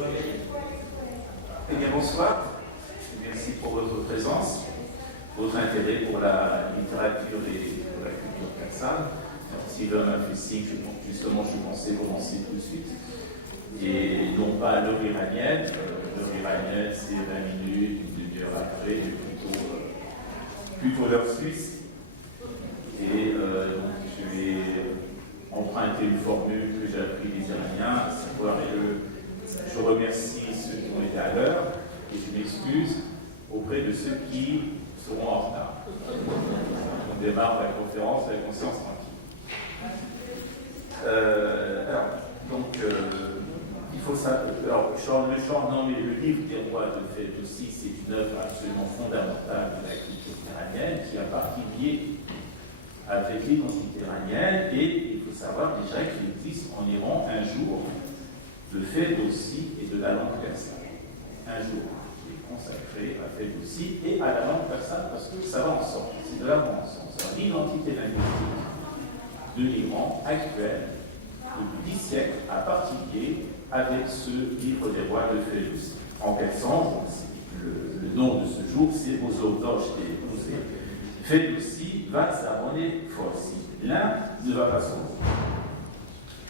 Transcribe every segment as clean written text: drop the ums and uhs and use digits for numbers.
Eh bien, bonsoir. Merci pour votre présence, votre intérêt pour la littérature et pour la culture persane. Sylvain m'a fait signe que justement je pensais commencer tout de suite. Et non pas l'heure iranienne. L'heure iranienne, c'est 20 minutes, une demi-heure après, plutôt l'heure suisse. Et donc je vais emprunter une formule que j'ai appris des Iraniens, à savoir je remercie ceux qui ont été à l'heure et je m'excuse auprès de ceux qui seront en retard. On démarre la conférence avec conscience tranquille. Il faut ça. Alors, le livre des rois de Ferdowsi, c'est une œuvre absolument fondamentale de la culture iranienne qui a particulier avec l'identité iranienne, et il faut savoir déjà qu'il existe en Iran un jour de Ferdowsi et de la langue persane. Un jour qui est consacré à Ferdowsi et à la langue persane parce que ça va ensemble, c'est de là qu'on ensemble. C'est l'identité linguistique de l'Iran actuel, depuis 10 siècles, a particulier avec ce livre des rois de Ferdowsi. En persan, le nom de ce jour, c'est Bozorgdosh des Bouzé. Ferdowsi va s'abonner Farsi. L'un ne va pas s'opposer.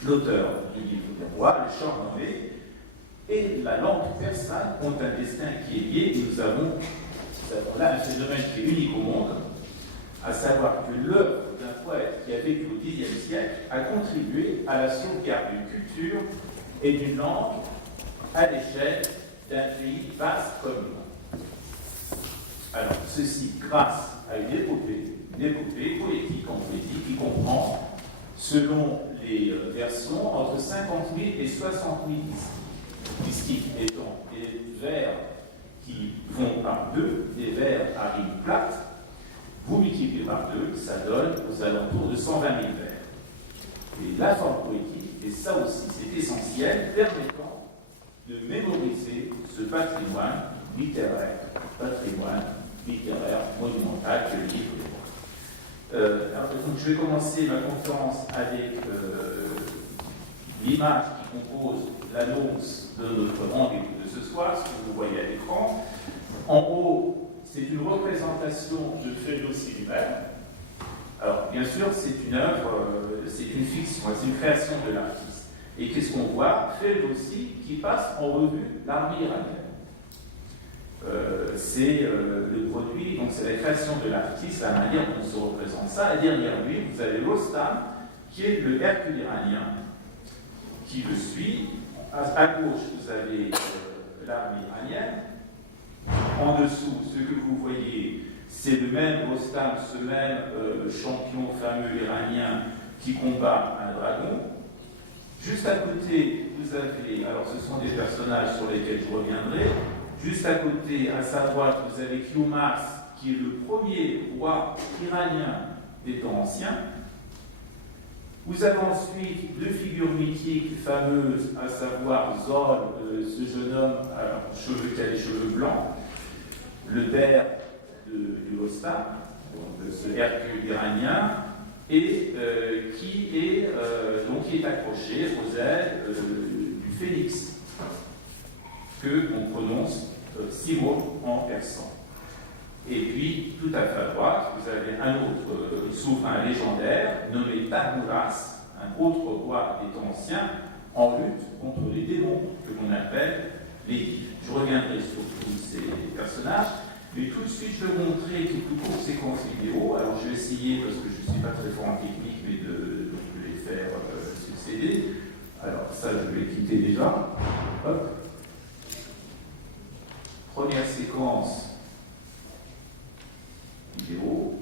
L'auteur du livre des rois, le Shahnameh, et la langue persane ont un destin qui est lié, et nous avons là un phénomène qui est unique au monde, à savoir que l'œuvre d'un poète qui a vécu au Xe siècle a contribué à la sauvegarde d'une culture et d'une langue à l'échelle d'un pays vaste comme l'Iran. Alors, ceci grâce à une épopée poétique en poétique qui comprend, selon les versions, entre 50 000 et 60 000 distiques étant des vers qui vont par deux, des vers à rime plate. Vous multipliez par deux, ça donne aux alentours de 120 000 vers. Et la forme poétique, et ça aussi c'est essentiel, permettant de mémoriser ce patrimoine littéraire monumental que le livre est. Donc je vais commencer ma conférence avec l'image qui compose l'annonce de notre rendez-vous de ce soir, ce que vous voyez à l'écran. En haut, c'est une représentation de Ferdowsi lui-même. Alors, bien sûr, c'est une œuvre, c'est une fiction, c'est une création de l'artiste. Et qu'est-ce qu'on voit? Ferdowsi qui passe en revue l'armée iranienne. C'est le produit, donc c'est la création de l'artiste, la manière dont on se représente ça. Et derrière lui, vous avez Rostam, qui est le Hercule iranien, qui le suit. À gauche, vous avez l'armée iranienne. En dessous, ce que vous voyez, c'est le même Rostam, ce même champion fameux iranien qui combat un dragon. Juste à côté, vous avez, alors ce sont des personnages sur lesquels je reviendrai. Juste à côté, à sa droite, vous avez Koumas, qui est le premier roi iranien des temps anciens. Vous avez ensuite deux figures mythiques fameuses, à savoir Zol, ce jeune homme qui a les cheveux blancs, le père du Rostam, donc ce Hercule iranien, et qui est accroché aux ailes du phénix, que on prononce Simo en persan. Et puis, tout à fait à droite, vous avez un autre souverain légendaire nommé Tamuras, un autre roi des temps anciens, en lutte contre les démons que l'on appelle les divs. Je reviendrai sur tous ces personnages, mais tout de suite, je vais vous montrer quelques courtes séquences vidéo. Alors, je vais essayer, parce que je ne suis pas très fort en technique, mais de les faire succéder. Alors, ça, je vais quitter déjà. Hop. Première séquence vidéo.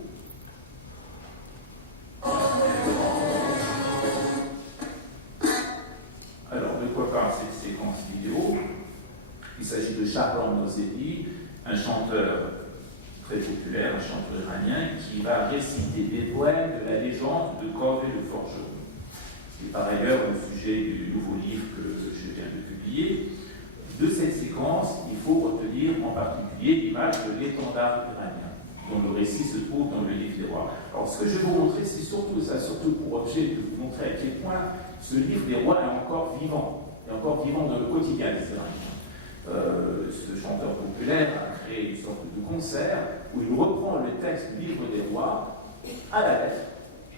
Alors, de quoi parle cette séquence vidéo? Il s'agit de Shahram Mosedi, un chanteur très populaire, un chanteur iranien, qui va réciter des poèmes de la légende de Corvée le Forgeron. C'est par ailleurs le sujet du nouveau livre que je viens de publier. De cette séquence, il faut retenir en particulier l'image de l'étendard iranien, dont le récit se trouve dans le livre des rois. Alors, ce que je vais vous montrer, c'est surtout ça, surtout pour objet de vous montrer à quel point ce livre des rois est encore vivant. est encore vivant dans le quotidien des Iraniens. Ce chanteur populaire a créé une sorte de concert où il reprend le texte du livre des rois à la lettre,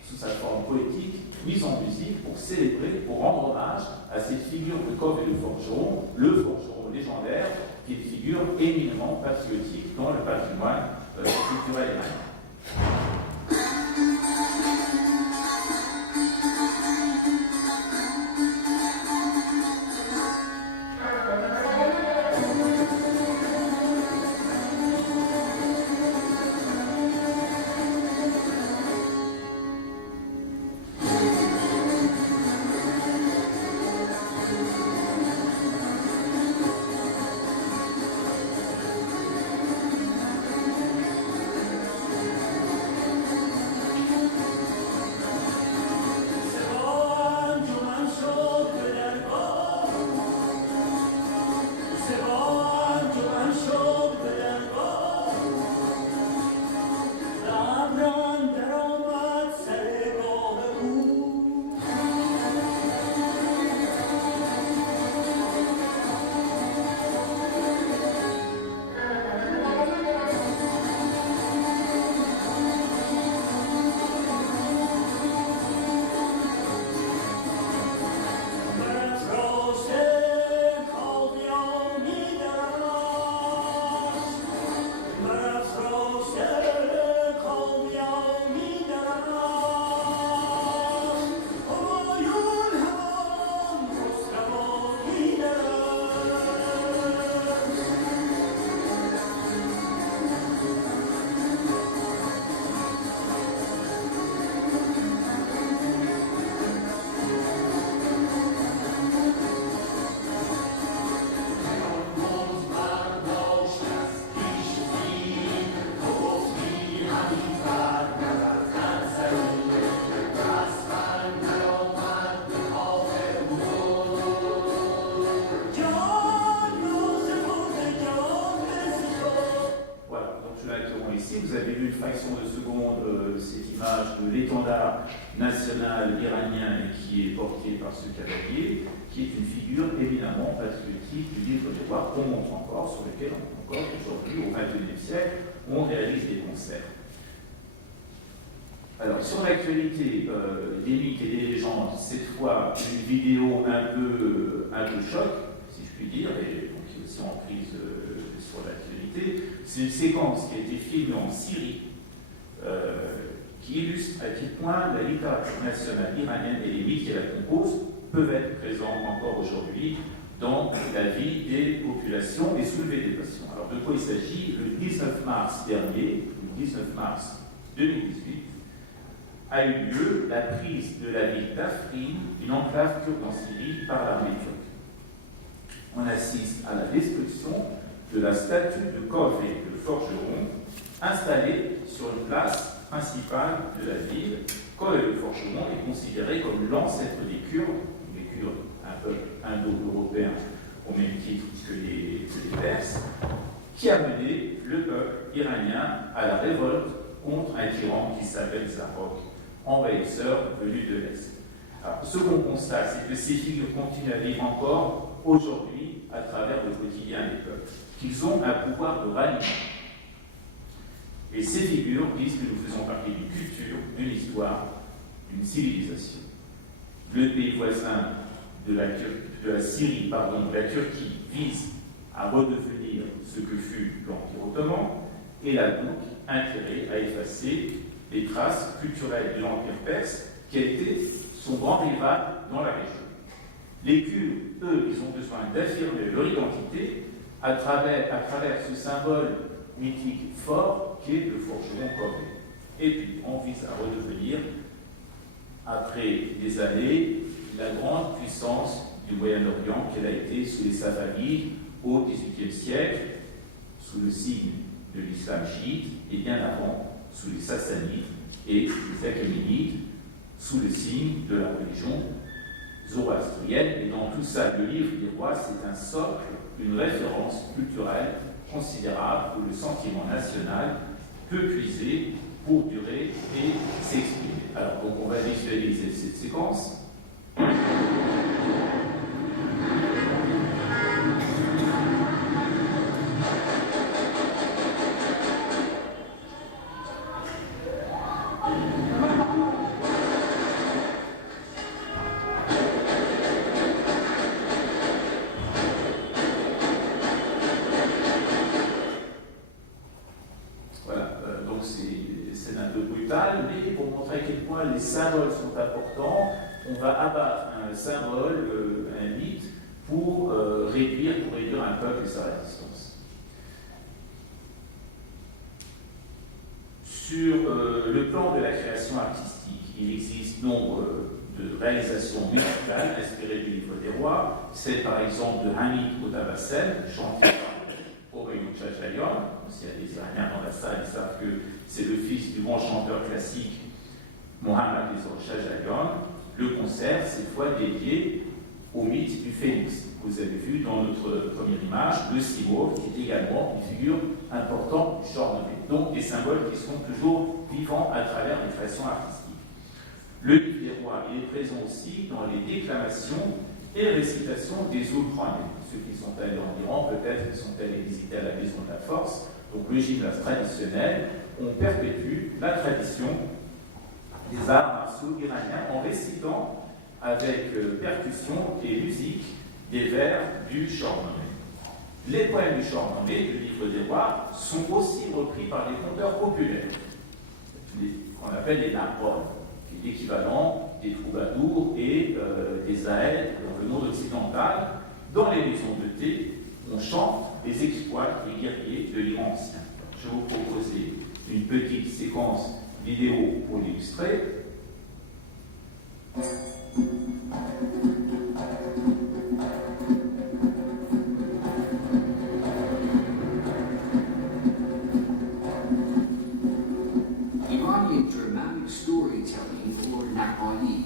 sous sa forme poétique, mise en musique pour célébrer, pour rendre hommage à cette figure de Kov et le forgeron légendaire, qui est une figure éminemment patriotique dans le patrimoine culturel iranien. Vous avez vu une fraction de seconde cette image de l'étendard national iranien qui est porté par ce cavalier, qui est une figure éminemment patriotique du livre des rois qu'on montre encore, sur lequel encore aujourd'hui, au XXIe siècle, on réalise des concerts. Alors, sur l'actualité des mythes et des légendes, cette fois une vidéo un peu choc, si je puis dire, et donc qui est aussi en prise sur l'actualité. C'est une séquence qui a été filmée en Syrie, qui illustre à quel point la littérature nationale iranienne et les mythes qui la composent peuvent être présents encore aujourd'hui dans la vie des populations et soulever des passions. Alors, de quoi il s'agit? Le 19 mars dernier, le 19 mars 2018, a eu lieu la prise de la ville d'Afrin, une enclave turque en Syrie, par l'armée turque. On assiste à la destruction de la statue de Kov, le forgeron, installée sur une place principale de la ville. Kov, le forgeron, est considéré comme l'ancêtre des Kurdes, un peuple indo-européen au même titre que les Perses, qui a mené le peuple iranien à la révolte contre un tyran qui s'appelle Zarok, envahisseur venu de l'Est. Alors, ce qu'on constate, c'est que ces figures continuent à vivre encore aujourd'hui à travers le quotidien des peuples, qu'ils ont un pouvoir de ralliement. Et ces figures disent que nous faisons partie d'une culture, d'une histoire, d'une civilisation. Le pays voisin de la Syrie, la Turquie, vise à redevenir ce que fut l'Empire ottoman, et a donc intérêt à effacer les traces culturelles de l'Empire perse, qui a été son grand rival dans la région. Les Kurdes, eux, ils ont besoin d'affirmer leur identité à travers ce symbole mythique fort qui est le forgeron Kov. Et puis, on vise à redevenir, après des années, la grande puissance du Moyen-Orient qu'elle a été sous les Safavides au XVIIIe siècle, sous le signe de l'islam chiite, et bien avant, sous les Sassanides et les Achéménides, sous le signe de la religion zoroastrienne. Et dans tout ça, le livre des rois, c'est un socle, une référence culturelle considérable où le sentiment national peut puiser pour durer et s'exprimer. Alors, donc, on va visualiser cette séquence. fois les symboles sont importants, on va abattre un symbole, un mythe, pour réduire un peuple et sa résistance. Sur le plan de la création artistique, il existe nombre de réalisations musicales inspirées du Livre des Rois. C'est par exemple de Hamid Otabassem, chanté par Obayoun Chachayon. S'il y a des Iraniens dans la salle, ils savent que c'est le fils du grand chanteur classique Mohammad Chachayon. Le concert, cette fois dédié au mythe du phénix. Vous avez vu dans notre première image le Simour, qui est également une figure importante du Chordonnay. Donc des symboles qui sont toujours vivants à travers les créations artistiques. Le livre des rois, il est présent aussi dans les déclamations et récitations des Oulkhane. Ceux qui sont allés en Iran, peut-être, sont allés visiter à la Maison de la Force. Donc le gymnase traditionnel, on perpétue la tradition des arts martiaux iraniens en récitant avec percussion et musique des vers du Chordonnay. Les poèmes du Chordonnay, du Livre des Rois, sont aussi repris par les conteurs populaires, qu'on appelle les napoles, qui est l'équivalent des troubadours et des aèdes dans le monde occidental. Dans les maisons de thé, on chante les exploits des guerriers de l'Iran ancien. Je vais vous proposer une petite séquence vidéo pour l'illustrer. Iranian dramatic storytelling, or Naqali,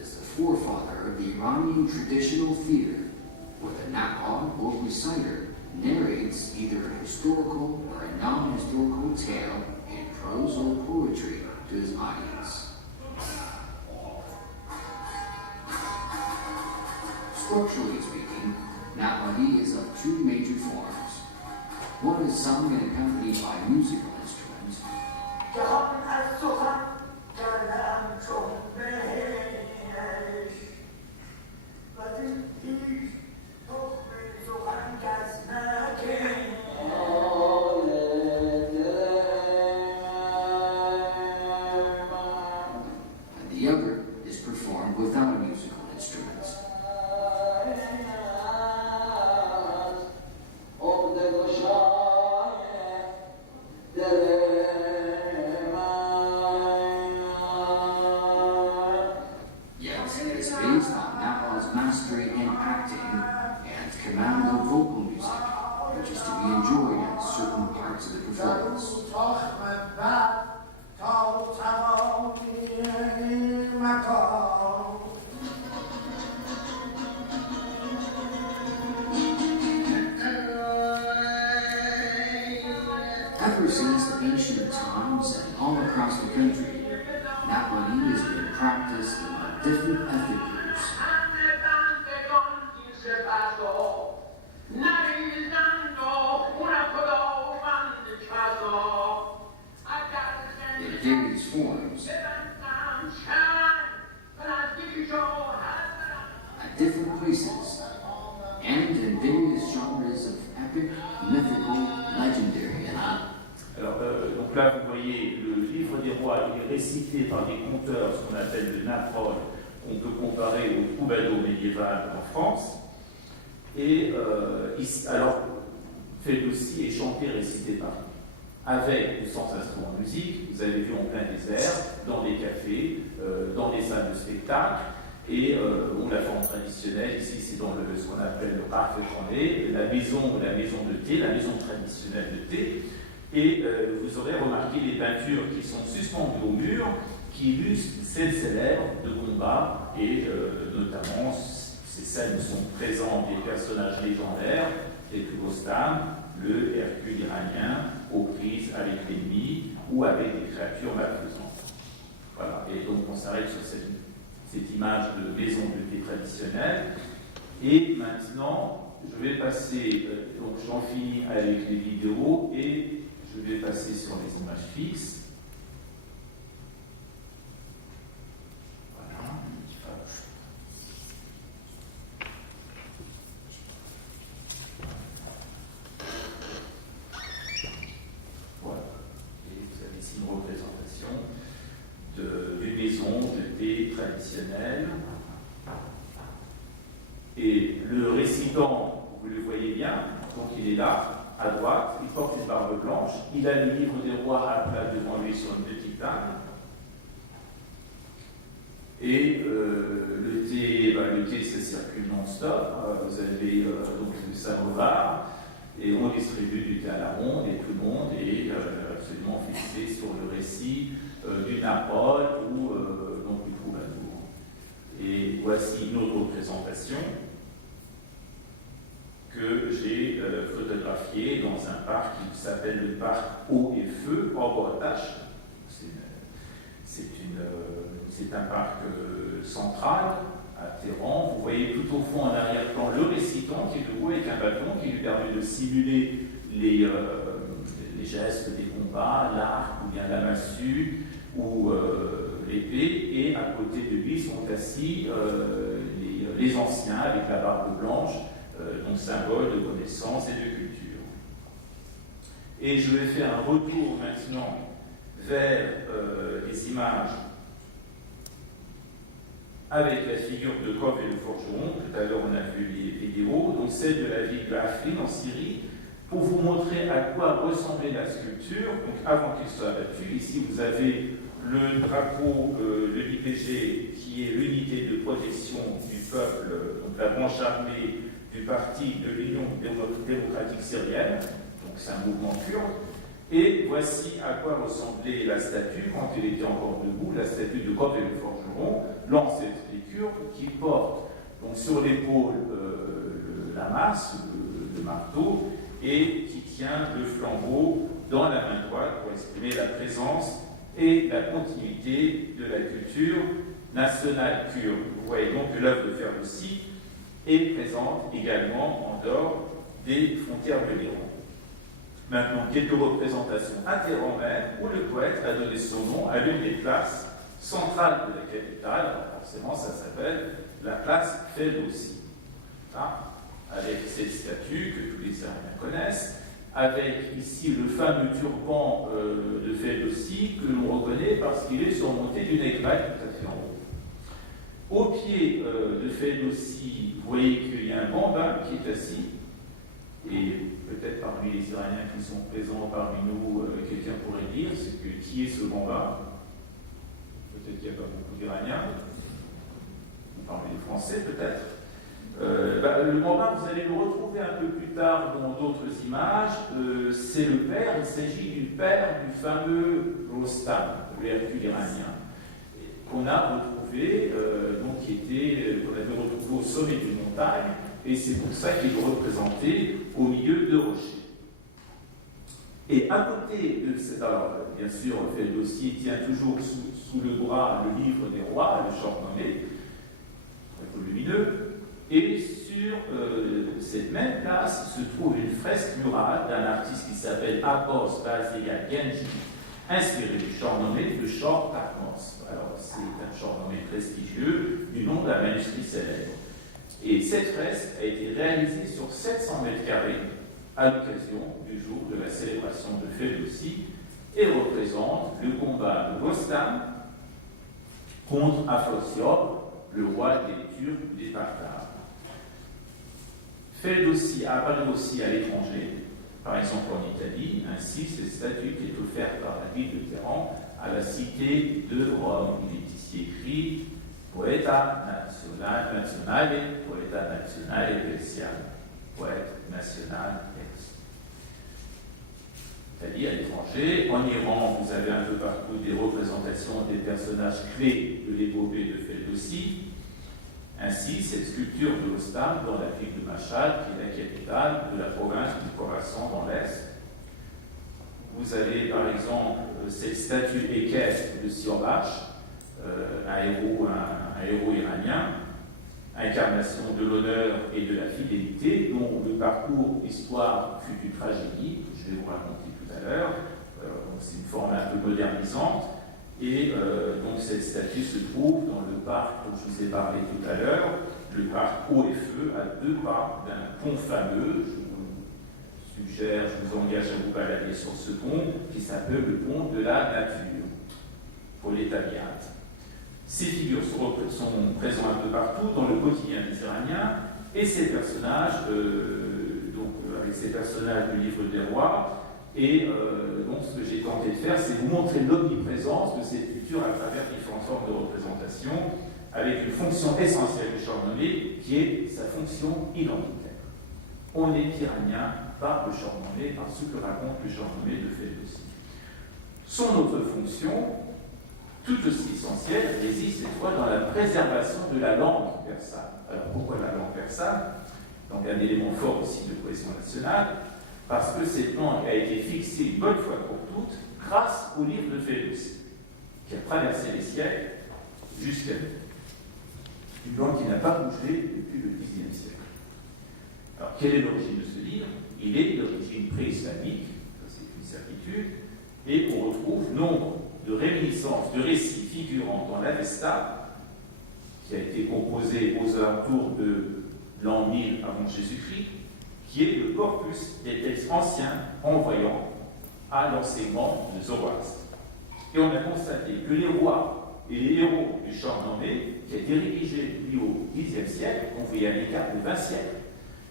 is the forefather of the Iranian traditional theater, where the Naqal, or reciter, narrates either a historical or a non-historical tale in prose or poetry to his audience. Structurally speaking, Naqali is of two major forms. One is sung and accompanied by musical instruments, and the other is performed without musical instruments. Yes, it is based on Naqal's mastery in acting and command of vocal music, which is to be enjoyed in certain parts of the performance. Ever since the ancient times and all across the country, Naqali has been practiced among different ethnic groups. In various forms, at different places, and in various genres of epic, mythical, legendary, and Alors, donc là, vous voyez, le Livre des Rois, il est récité par des conteurs, ce qu'on appelle des napoles, qu'on peut comparer au troubadour médiéval en France. Et alors, fait aussi et chanté, récité par avec ou sans instrument de musique, vous avez vu en plein désert, dans des cafés, dans des salles de spectacle. Et la forme traditionnelle, ici, c'est dans ce qu'on appelle le rafetronné, la maison de thé, la maison traditionnelle de thé. Et vous aurez remarqué les peintures qui sont suspendues au mur, qui illustrent scènes célèbres de combat, et notamment, ces scènes sont présentes des personnages légendaires, tels que Rostam, le Hercule iranien, aux prises avec l'ennemi, ou avec des créatures malfaisantes. Voilà, et donc on s'arrête sur cette image de maison de thé traditionnelle. Et maintenant, je vais passer, donc j'en finis avec les vidéos, et je vais passer sur les images fixes. Voilà. Voilà. Et vous avez ici une représentation d'une maison traditionnelle. Et le récitant, vous le voyez bien, donc il est là, à droite, il porte une barbe blanche, il a le livre des rois à plat devant lui sur une petite table. Et le thé, ça circule non-stop. Vous avez donc le samovar, et on distribue du thé à la ronde, et tout le monde est absolument fixé sur le récit du Napole ou donc du troubadour. Et voici une autre représentation que j'ai photographiée dans un parc qui s'appelle le parc Eau et Feu, en Bretagne. C'est un parc central à Téhéran. Vous voyez tout au fond en arrière-plan le récitant qui est debout avec un bâton qui lui permet de simuler les gestes des combats, l'arc ou bien la massue ou l'épée, et à côté de lui sont assis les anciens avec la barbe blanche, donc symbole de connaissance et de culture. Et je vais faire un retour maintenant vers les images avec la figure de Kof et le forgeron. Tout à l'heure, on a vu les vidéos, donc celle de la ville de Afrin en Syrie, pour vous montrer à quoi ressemblait la sculpture. Donc, avant qu'il soit abattu, ici vous avez le drapeau de l'IPG, qui est l'unité de protection du peuple, donc la branche armée du parti de l'Union démocratique syrienne, donc c'est un mouvement kurde. Et voici à quoi ressemblait la statue quand il était encore debout, la statue de Kof et le forgeron, l'ancêtre des Kurdes, qui porte donc sur l'épaule la masse, le marteau, et qui tient le flambeau dans la main droite pour exprimer la présence et la continuité de la culture nationale kurde. Vous voyez donc que l'œuvre de Ferdowsi est présente également en dehors des frontières de l'Iran. Maintenant, quelques représentations à Téhéran même, où le poète a donné son nom à l'une des places centrales de la capitale. Alors forcément, ça s'appelle la place Ferdowsi. Avec cette statue que tous les Syriens connaissent, avec ici le fameux turban de Ferdowsi que l'on reconnaît parce qu'il est surmonté d'une éclate tout à fait en haut. Au pied de Ferdowsi, vous voyez qu'il y a un bambin qui est assis, et peut-être parmi les Iraniens qui sont présents parmi nous, quelqu'un pourrait dire qui est ce bambin. Peut-être qu'il n'y a pas beaucoup d'Iraniens, parmi les Français peut-être. Le bambin, vous allez le retrouver un peu plus tard dans d'autres images. C'est le père, il s'agit du père du fameux Rostam, le Hercule iranien, qu'on a retrouvé, qu'on avait retrouvé au sommet d'une montagne, et c'est pour ça qu'il est représenté au milieu de rochers. Et à côté de cet, alors bien sûr, Ferdowsi tient toujours sous le bras le livre des rois, le Shahnameh, très volumineux. Et sur cette même place se trouve une fresque murale d'un artiste qui s'appelle Abbas Bazia Genji, inspiré du Shahnameh de Shah Tahmasp. Alors, c'est un Shahnameh prestigieux du nom d'un manuscrit célèbre. Et cette fresque a été réalisée sur 700 mètres carrés à l'occasion du jour de la célébration de Ferdowsi et représente le combat de Rostam contre Afrasiab, le roi des Turcs des Tartares. Ferdowsi apparaît aussi à l'étranger, par exemple en Italie. Ainsi, cette statue est offerte par la ville de Téhéran à la cité de Rome. Il est ici écrit Poeta nazionale, poeta nazionale persiano, poète national perse. Italie à l'étranger. En Iran, vous avez un peu partout des représentations des personnages clés de l'épopée de Ferdowsi. Ainsi, cette sculpture de Rostam dans la ville de Mashhad, qui est la capitale de la province du Khorasan dans l'Est. Vous avez par exemple cette statue équestre de Siorbash, un héros iranien, incarnation de l'honneur et de la fidélité, dont le parcours histoire fut une tragédie, que je vais vous raconter tout à l'heure. C'est une forme un peu modernisante. Et donc cette statue se trouve dans le parc dont je vous ai parlé tout à l'heure, le parc Eau et Feu, à 2 pas d'un pont fameux. Je vous engage à vous balader sur ce pont, qui s'appelle le pont de la nature, pour l'État. Ces figures sont présentes un peu partout dans le quotidien des Iraniens, et ces personnages, avec ces personnages du livre des rois, et donc ce que j'ai tenté de faire, c'est vous montrer l'omniprésence de cette culture à travers différentes formes de représentation, avec une fonction essentielle du Shahnameh, qui est sa fonction identitaire. On est iranien par le Shahnameh, par ce que raconte le Shahnameh de Ferdowsi. Son autre fonction, tout aussi essentielle, réside cette fois dans la préservation de la langue persane. Alors pourquoi la langue persane? Donc un élément fort aussi de cohésion nationale, parce que cette langue a été fixée une bonne fois pour toutes grâce au livre de Ferdowsi, qui a traversé les siècles jusqu'à nous. Une langue qui n'a pas bougé depuis le Xe siècle. Alors quelle est l'origine de ce livre? Il est d'origine pré-islamique, c'est une certitude, et on retrouve nombre de réminiscences, de récits figurant dans l'Avesta, qui a été composé aux alentours de l'an 1000 avant Jésus-Christ, qui est le corpus des textes anciens envoyant à l'enseignement de Zoroastre. Et on a constaté que les rois et les héros du Shahnameh, qui a été rédigé lui au Xe siècle, on voyait un écart de 20 siècles,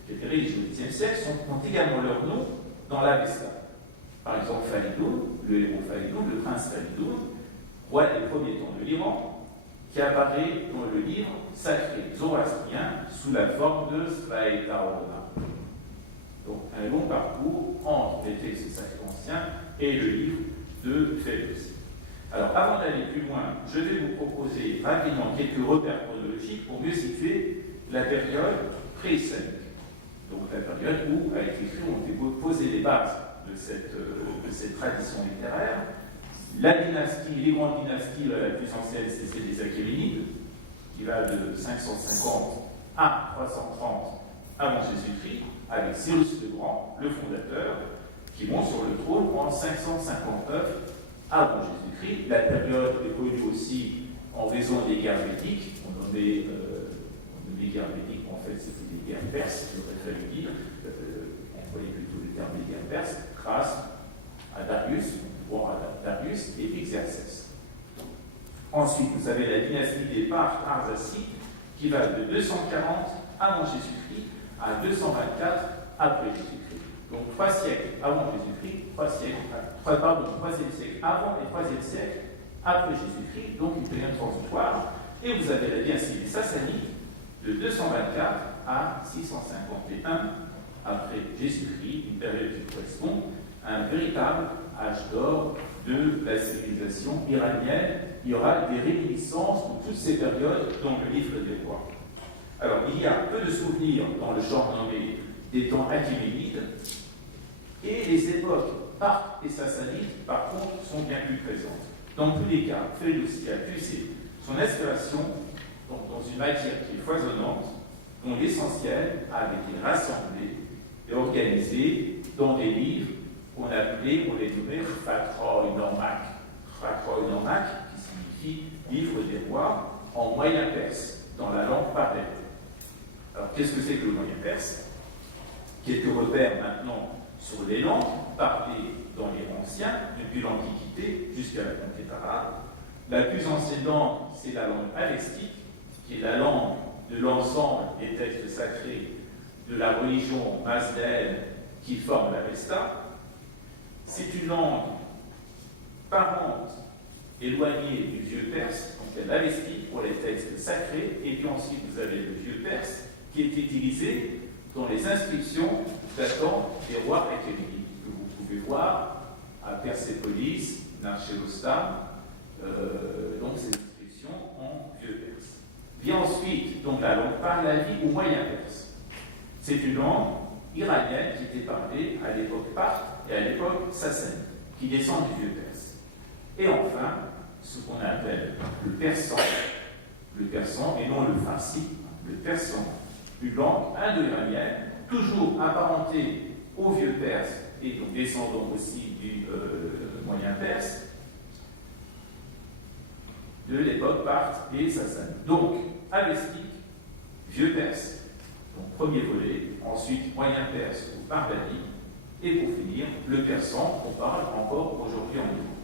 qui a été rédigé au Xe siècle, ont également leur nom dans l'Avesta. Par exemple, Falidoun, le héros Falidoun, le prince Falidoun, roi des premiers temps de l'Iran, qui apparaît dans le livre sacré zoroastrien sous la forme de Svaïtaona. Donc un long parcours entre les textes sacrés anciens et le livre de Ferdowsi. Alors avant d'aller plus loin, je vais vous proposer rapidement quelques repères chronologiques pour mieux situer la période pré-islamique. Donc la période où, avec l'écrit, on peut poser les bases de cette tradition littéraire. La dynastie, les grandes dynasties, la plus ancienne, c'est celle des Achéménides, qui va de 550 à 330 avant Jésus-Christ, avec Cyrus le Grand, le fondateur, qui monte sur le trône en 559 avant Jésus-Christ. La période est connue aussi en raison des guerres védiques. On nommait les guerres védiques, en fait, c'était des guerres perses, j'aurais fallu dire. On voyait plutôt le terme des guerres perses, grâce à Darius et Xerxès. Ensuite, vous avez la dynastie des Parthes Arsacides, qui va de 240 avant Jésus-Christ à 224 après Jésus-Christ. Donc 3 siècles avant Jésus-Christ, 3 siècle avant et 3e siècle après Jésus-Christ, donc une période transitoire. Et vous avez la dynastie des Sassanides de 224 à 651 après Jésus-Christ, une période qui correspond à un véritable âge d'or de la civilisation iranienne. Il y aura des réminiscences de toutes ces périodes dans le livre des rois. Alors, il y a peu de souvenirs dans le Shahnameh des temps achéménides, et les époques Parthes et Sassanides, par contre, sont bien plus présentes. Dans tous les cas, Ferdowsi a puisé son inspiration dans une matière qui est foisonnante, dont l'essentiel a été rassemblé et organisé dans des livres qu'on appelait, on les nommait Fatroy Normak. Fatroy Normak, qui signifie livre des rois, en moyen perse, dans la langue pardelle. Alors, qu'est-ce que c'est que le moyen perse? Quelques repères maintenant sur les langues parlées dans l'Iran ancien, depuis l'Antiquité jusqu'à la conquête arabe. La plus ancienne langue, c'est la langue avestique, qui est la langue de l'ensemble des textes sacrés de la religion mazdène qui forme l'Avesta. C'est une langue parente, éloignée du vieux perse, donc il y a l'avestique pour les textes sacrés, et puis ensuite vous avez le vieux perse qui est utilisé dans les inscriptions datant des rois achéménides, que vous pouvez voir à Persépolis, Narchéostam, donc ces inscriptions en vieux perse. Vient ensuite donc la langue pahlavi ou moyen perse. C'est une langue iranienne qui était parlée à l'époque parthe et à l'époque sassanide, qui descend du vieux perse. Et enfin, ce qu'on appelle le persan et non le farsi, le persan, une langue indo-iranienne, toujours apparentée au vieux perse et donc descendant aussi du moyen perse, de l'époque parthe et sassanide. Donc, avestique, vieux perse, donc premier volet, ensuite moyen perse ou pahlavi, et pour finir, le persan qu'on parle encore aujourd'hui en Iran.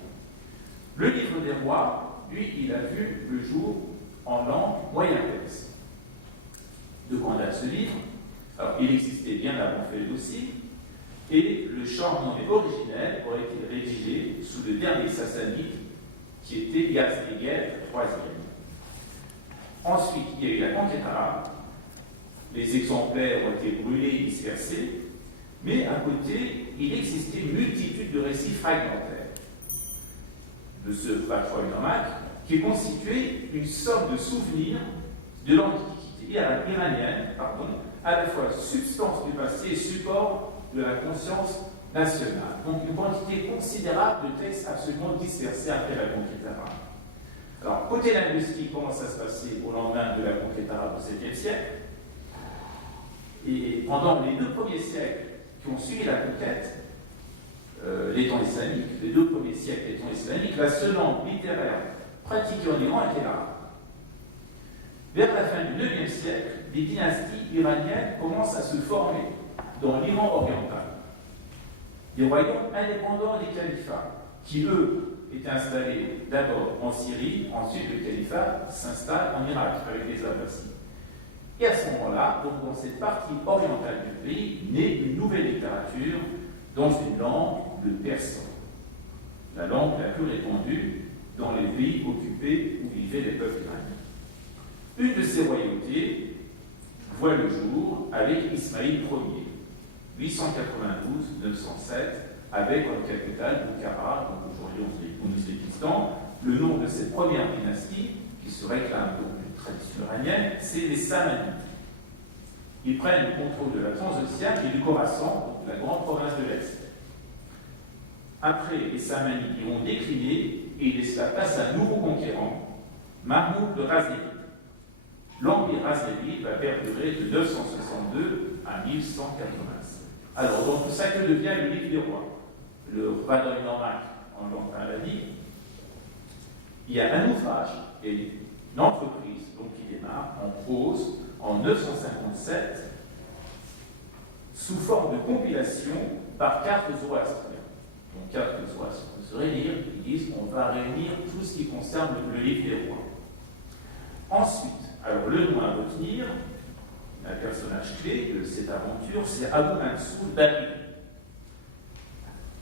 Le livre des rois lui, il a vu le jour en langue moyen-perse. De quand date ce livre? Alors, il existait bien avant Féodossie, et le Shahnameh originel aurait été rédigé sous le dernier sassanide, qui était Yazdegerd III. Ensuite, il y a eu la conquête arabe. Les exemplaires ont été brûlés et dispersés, mais à côté, il existait une multitude de récits fragmentaires de ce patrimoine normaque qui constituait une somme de souvenirs de l'Antiquité iranienne, à la fois substance du passé et support de la conscience nationale. Donc une quantité considérable de textes absolument dispersés après la conquête arabe. Alors, côté linguistique, comment ça se passait au lendemain de la conquête arabe au 7e siècle? Et pendant les 2 premiers siècles qui ont suivi la conquête, les temps islamiques, les 2 premiers siècles des temps islamiques, la seule langue littéraire pratiquée en Iran était l'arabe. Vers la fin du 9e siècle, des dynasties iraniennes commencent à se former dans l'Iran oriental. Des royaumes indépendants des califats, qui eux étaient installés d'abord en Syrie, ensuite le califat s'installe en Irak avec les Abbassides. Et à ce moment-là, donc dans cette partie orientale du pays, naît une nouvelle littérature dans une langue, le persan, la langue la plus répandue dans les pays occupés où vivaient les peuples iraniens. Une de ces royautés voit le jour avec Ismaïl Ier, 892-907, avec comme capitale Bukhara, donc aujourd'hui en Ouzbékistan. Le nom de cette première dynastie, qui se réclame donc d'une tradition iranienne, c'est les Samanides. Ils prennent le contrôle de la Transoxiane et du Khorasan, donc la grande province de l'Est. Après, les Samanides ils vont décliner et ils laissent la place à un nouveau conquérant, Mahmoud de Ghaznavid. L'empire Ghaznavid va perdurer de 962 à 1187. Alors, donc, ça que devient le livre des rois, le Radoï Normak en langue pahlavi. Il y a un ouvrage et une entreprise donc, qui démarre en prose en 957 sous forme de compilation par 4 zoroastriens. Donc 4 zoroastriens se réunir, ils disent on va réunir tout ce qui concerne le livre des rois. Ensuite, alors le nom à retenir, un personnage clé de cette aventure, c'est Abou Mansour Dariri.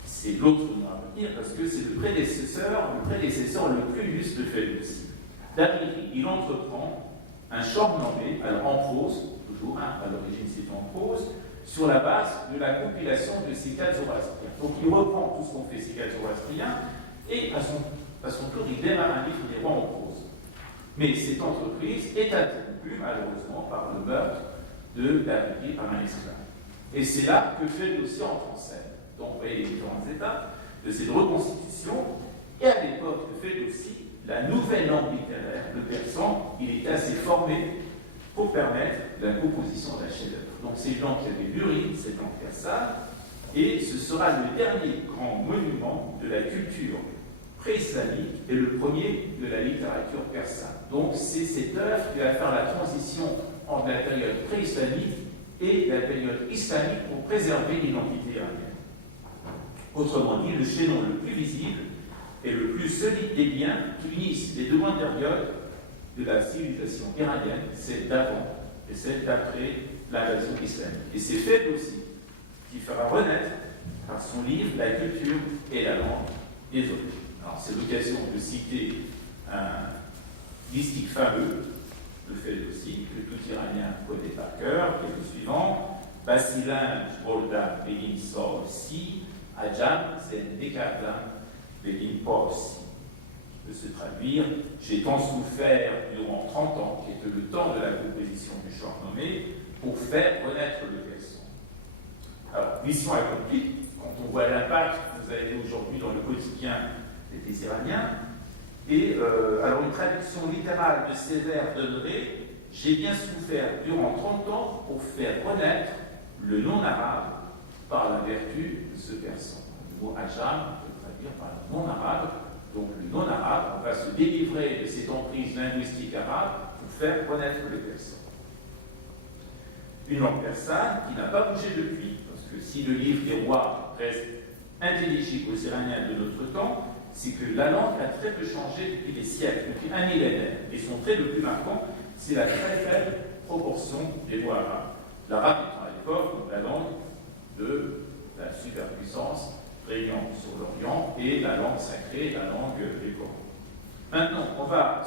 C'est l'autre nom à retenir parce que c'est le prédécesseur le plus juste de Féodossie. Dariri, il entreprend un Shahnameh, alors en prose, toujours, à l'origine c'est en prose, sur la base de la compilation de ces 4 zoroastriens. Donc il reprend tout ce qu'ont fait ces 4 zoroastriens et à son tour il démarre un livre des rois en prose. Mais cette entreprise est interrompue malheureusement par le meurtre de Dariri par un esclave. Et c'est là que Féodossie entre en scène. Donc vous voyez les différentes étapes de cette reconstitution. Et à l'époque de Féodossie, la nouvelle langue littéraire, le persan, il était assez formé pour permettre la composition d'un chef-d'œuvre. Donc c'est une langue qui avait mûri, cette langue persane, et ce sera le dernier grand monument de la culture pré-islamique et le premier de la littérature persane. Donc c'est cette œuvre qui va faire la transition entre la période pré-islamique et la période islamique pour préserver l'identité iranienne. Autrement dit, le chaînon le plus visible et le plus solide des liens qui unissent les 2 grandes périodes de la civilisation iranienne, celle d'avant et celle d'après l'invasion islamique. Et c'est Féodossie qui fera renaître par son livre la culture et la langue des origines. Alors c'est l'occasion de citer un distique fameux de Féodossie que tout Iranien connaît par cœur, qui est le suivant: Basilan Bolda Begin Sor Si, Ajam Zen Dekardam Begin Porsi. De se traduire, j'ai tant souffert durant 30 ans, qui était le temps de la composition du Shahnameh, pour faire connaître le persan. Alors, mission accomplie, quand on voit l'impact que vous avez aujourd'hui dans le quotidien des Iraniens, et alors une traduction littérale de ces vers donnerait: j'ai bien souffert durant 30 ans pour faire connaître le non-arabe par la vertu de ce persan. Le mot Ajam peut traduire par le non-arabe. Donc le non-arabe, on va se délivrer de cette emprise linguistique arabe pour faire connaître le persan. Une langue persane qui n'a pas bougé depuis, parce que si le livre des rois reste intelligible aux Iraniens de notre temps, c'est que la langue a très peu changé depuis des siècles, depuis un millénaire. Et son trait le plus marquant, c'est la très faible proportion des mots arabes. L'arabe étant à l'époque la langue de la superpuissance régnant sur l'Orient et la langue sacrée, la langue des Corans. Maintenant, on va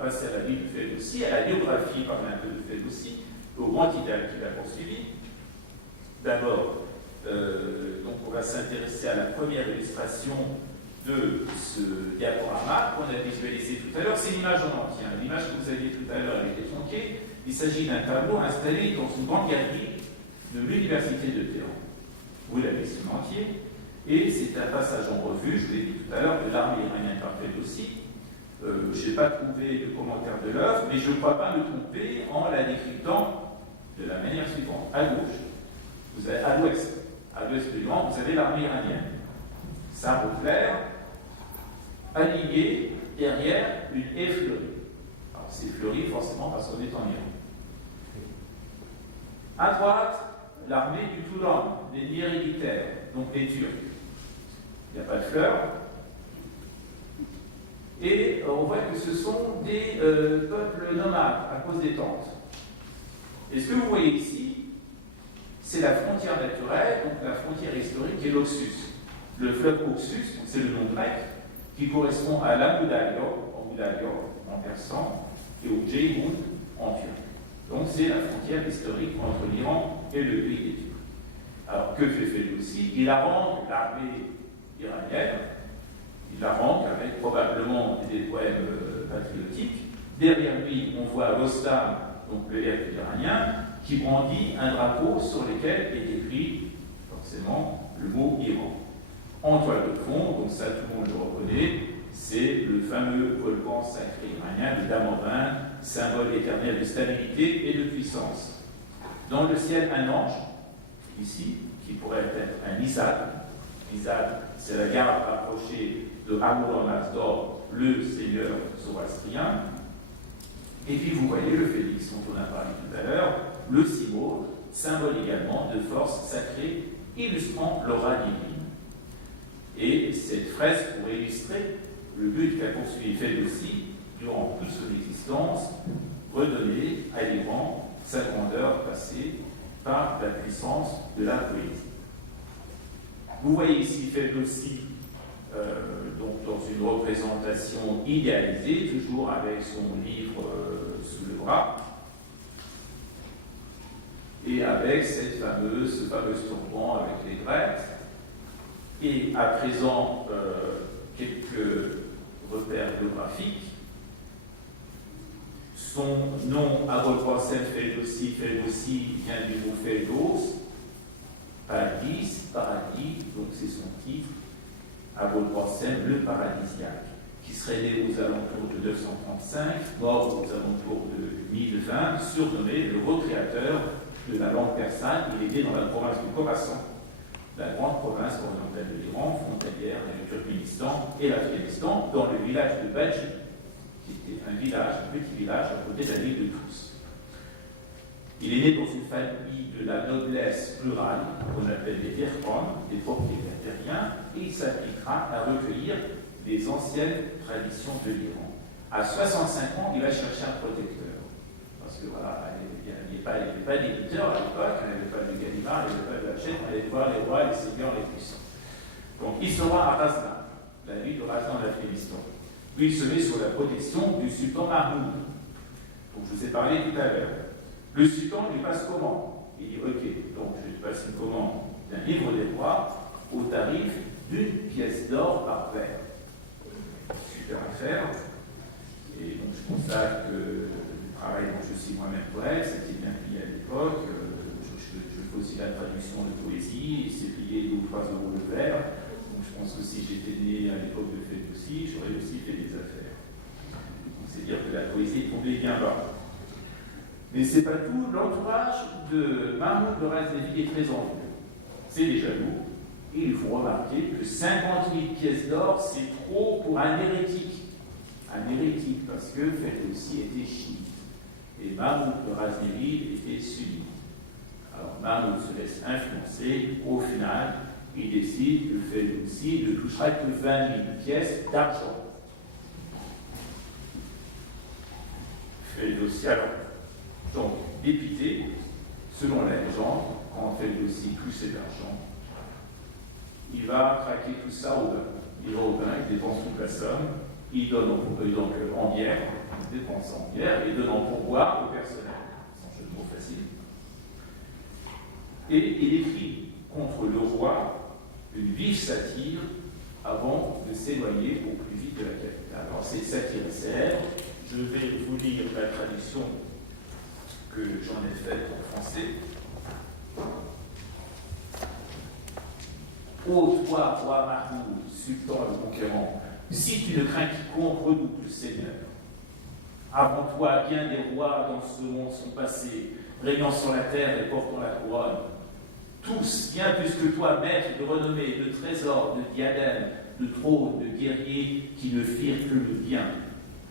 passer à la vie de Ferdowsi, à la biographie par un peu de Ferdowsi, au grand idéal qu'il a poursuivi. D'abord, donc on va s'intéresser à la première illustration de ce diaporama qu'on a visualisé tout à l'heure. C'est l'image en entier. L'image que vous aviez tout à l'heure, elle était tronquée. Il s'agit d'un tableau installé dans une grande galerie de l'Université de Téhéran. Vous l'avez ici en entier. Et c'est un passage en revue, je vous l'ai dit tout à l'heure, de l'armée iranienne par Ferdowsi. Je n'ai pas trouvé de commentaire de l'œuvre, mais je ne crois pas me tromper en la décryptant de la manière suivante. À gauche, vous avez, à l'ouest de l'Iran, vous avez l'armée iranienne. Sabre clair, aligné derrière une haie fleurie. Alors c'est fleuri forcément parce qu'on est en Iran. À droite, l'armée du Touran, l'ennemi héréditaire, donc les Turcs. Il n'y a pas de fleurs. Et on voit que ce sont des peuples nomades à cause des tentes. Et ce que vous voyez ici, c'est la frontière naturelle, donc la frontière historique est l'Oxus. Le fleuve Oxus, c'est le nom grec, qui correspond à l'Amudalio en persan et au Ceyhun en turc. Donc c'est la frontière historique entre l'Iran et le pays des Turcs. Alors que fait Ferdowsi? Il arrange l'armée iranienne, il l'arrange avec probablement des poèmes patriotiques. Derrière lui, on voit Rostam, donc le héros iranien, qui brandit un drapeau sur lequel est écrit forcément le mot Iran. En toile de fond, donc ça tout le monde le reconnaît, c'est le fameux volcan sacré iranien, le Damavand, symbole éternel de stabilité et de puissance. Dans le ciel, un ange, ici, qui pourrait être un Izad. Izad, c'est la garde rapprochée de Amur-Mazda, le seigneur zoroastrien. Et puis vous voyez le phénix dont on a parlé tout à l'heure, le simurgh, symbole également de force sacrée, illustrant l'aura divine. Et cette fresque pourrait illustrer le but qu'a poursuivi Ferdowsi durant toute son existence, redonner à l'Iran sa grandeur passée par la puissance de la poésie. Vous voyez ici Ferdowsi donc dans une représentation idéalisée, toujours avec son livre sous le bras, et avec ce fameux turban avec les Grecs. Et à présent, quelques repères biographiques. Son nom, Abul Qasim Ferdowsi vient du mot Ferdos, paradis, donc c'est son titre, Abul Qasim, le paradisiaque, qui serait né aux alentours de 935, mort aux alentours de 1020, surnommé le recréateur de la langue persane. Il est né dans la province du Khorasan, la grande province orientale de l'Iran, frontalière avec le Turkménistan et l'Afghanistan, dans le village de Badji, qui était un petit village à côté de la ville de Tous. Il est né dans une famille de la noblesse rurale, qu'on appelle les Dehqan, des propriétaires terriens, et il s'appliquera à recueillir les anciennes traditions de l'Iran. À 65 ans, il va chercher un protecteur. Parce que voilà, il n'y avait pas d'éditeur à l'époque, il n'y avait pas de Gallimard, il n'y avait pas de Hachette, on allait voir les rois, les seigneurs, les puissants. Donc il se rend à Razdan, la ville de Razdan d'Afghanistan. Puis il se met sous la protection du sultan Mahmoud, dont je vous ai parlé tout à l'heure. Le sultan lui passe commande. Il dit ok, donc je te passe une commande d'un livre des rois au tarif d'une pièce d'or par vers. Super affaire. Et donc je constate que le travail dont je suis moi-même poète, c'était bien plié à l'époque. Je fais aussi la traduction de poésie, et c'est plié 2 ou 3 euros le vers. Donc je pense que si j'étais né à l'époque de Ferdowsi, j'aurais aussi fait des affaires. Donc c'est dire que la poésie est tombée bien bas. Mais c'est pas tout, l'entourage de Mahmoud de Ghaznavi est très envieux. C'est des jaloux, et il faut remarquer que 50 000 pièces d'or, c'est trop pour un hérétique. Un hérétique, parce que Ferdowsi était chiite, et Mahmoud de Ghaznavi était sunnite. Alors Mahmoud se laisse influencer, au final, il décide que Ferdowsi ne touchera que 20 000 pièces d'argent. Ferdowsi, alors, donc, dépité, selon la légende, quand Ferdowsi touche cet argent, il va craquer tout ça au bain. Il va au bain, il dépense toute la somme, il donne donc en bière, il dépense en bière et donne en pourboire au personnel. C'est un jeu de mots facile. Et il écrit contre le roi une vive satire avant de s'éloigner au plus vite de la capitale. Alors cette satire est célèbre. Je vais vous lire la traduction que j'en ai faite en français. Ô toi, roi Mahmoud, sultan le conquérant, si tu ne crains quiconque, redouble le Seigneur. Avant toi, bien des rois dans ce monde sont passés, régnant sur la terre et portant la couronne. Tous, bien plus que toi, maître de renommée, de trésors, de diadèmes, de trônes, de guerriers, qui ne firent que le bien,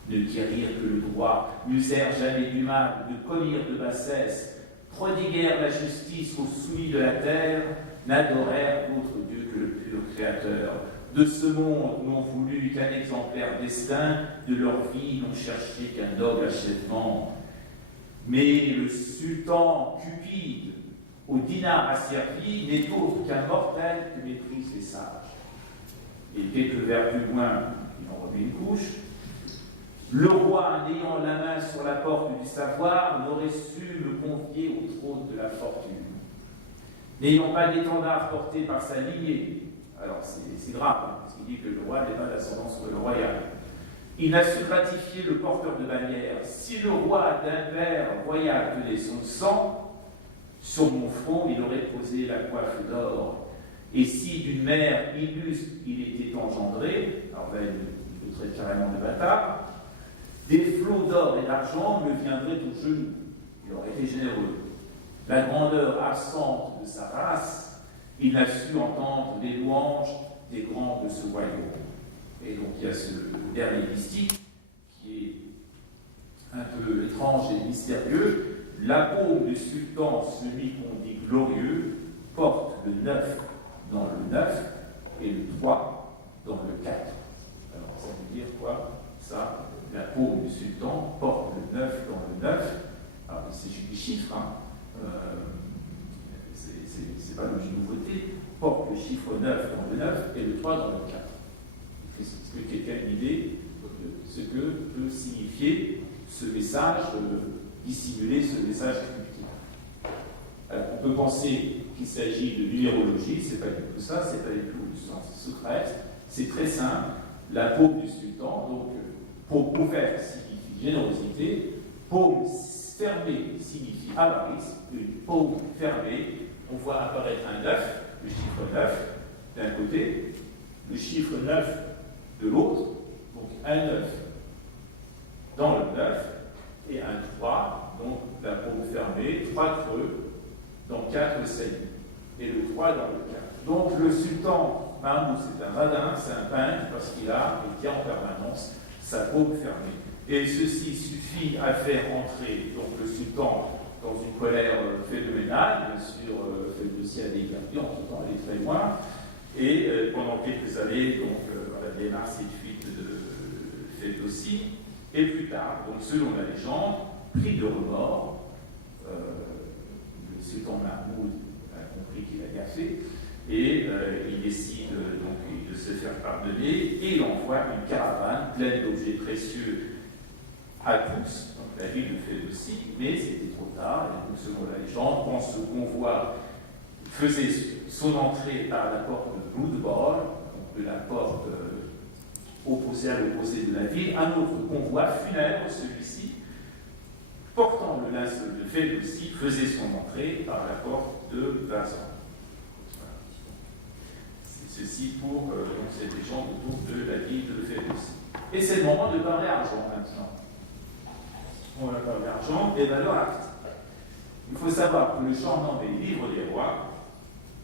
ne guérirent que le droit, n'usèrent jamais du mal, ne commirent de bassesse, prodiguèrent la justice aux soumis de la terre, n'adorèrent d'autre Dieu que le pur Créateur. De ce monde n'ont voulu qu'un exemplaire destin, de leur vie n'ont cherché qu'un noble achèvement. Mais le sultan cupide, au dinar asservi, n'est autre qu'un mortel que méprise les sages. Et quelques vers plus loin, il en remet une couche. Le roi, n'ayant la main sur la porte du savoir, n'aurait su me confier au trône de la fortune. N'ayant pas d'étendard porté par sa lignée, alors c'est grave, hein, parce qu'il dit que le roi n'est pas d'ascendance royale. Il n'a su gratifier le porteur de bannière. Si le roi d'un père royal tenait son sang, sur mon front il aurait posé la coiffe d'or. Et si d'une mère illustre il était engendré, alors là il le traite carrément de bâtard, des flots d'or et d'argent me viendraient aux genoux. Il aurait été généreux. La grandeur absente de sa race, il n'a su entendre les louanges des grands de ce royaume. Et donc il y a ce dernier mystique qui est un peu étrange et mystérieux. La paume du sultan, celui qu'on dit glorieux, porte le 9 dans le 9 et le 3 dans le 4. Alors ça veut dire quoi ça? La paume du sultan porte le 9 dans le 9. Alors il s'agit des chiffres, hein. C'est pas une nouveauté. Porte le chiffre 9 dans le 9 et le 3 dans le 4. Est-ce que quelqu'un a une idée de ce que peut signifier ce message dissimulé, ce message cryptique? Alors, on peut penser qu'il s'agit de numérologie, c'est pas du tout ça, c'est pas du tout le sens secret, c'est très simple. La paume du sultan, donc paume ouverte signifie générosité, paume fermée signifie avarice, une paume fermée, on voit apparaître un 9, le chiffre 9 d'un côté, le chiffre 9 de l'autre, donc un 9 dans le 9 et un 3, donc la paume fermée, 3 creux dans 4 saillies, et le 3 dans le 4. Donc le sultan Mahmoud, c'est un radin, c'est un peintre, parce qu'il a et tient en permanence sa paume fermée. Et ceci suffit à faire entrer donc, le sultan dans une colère phénoménale, bien sûr, Ferdowsi a déclaré, en tout temps, elle est très loin, et pendant quelques années, donc, elle démarre cette fuite de Ferdowsi, et plus tard, donc, selon la légende, pris de remords, le sultan Mahmoud a compris qu'il a gaffé, et il décide donc, de se faire pardonner, et il envoie une caravane pleine d'objets précieux à tous, donc la ville le fait aussi, mais c'était trop tard, et donc selon la légende, quand ce convoi faisait son entrée par la porte de Bloodball, donc de la porte opposée à l'opposé de la ville, un autre convoi funèbre, celui-ci, portant le linceul de Ferdowsi, faisait son entrée par la porte de Vincent. C'est ceci pour donc cette légende autour de la ville de Ferdowsi. Et c'est le moment de parler argent maintenant. On va parler argent et valeurs artistiques. Il faut savoir que le Shahnameh Livre des Rois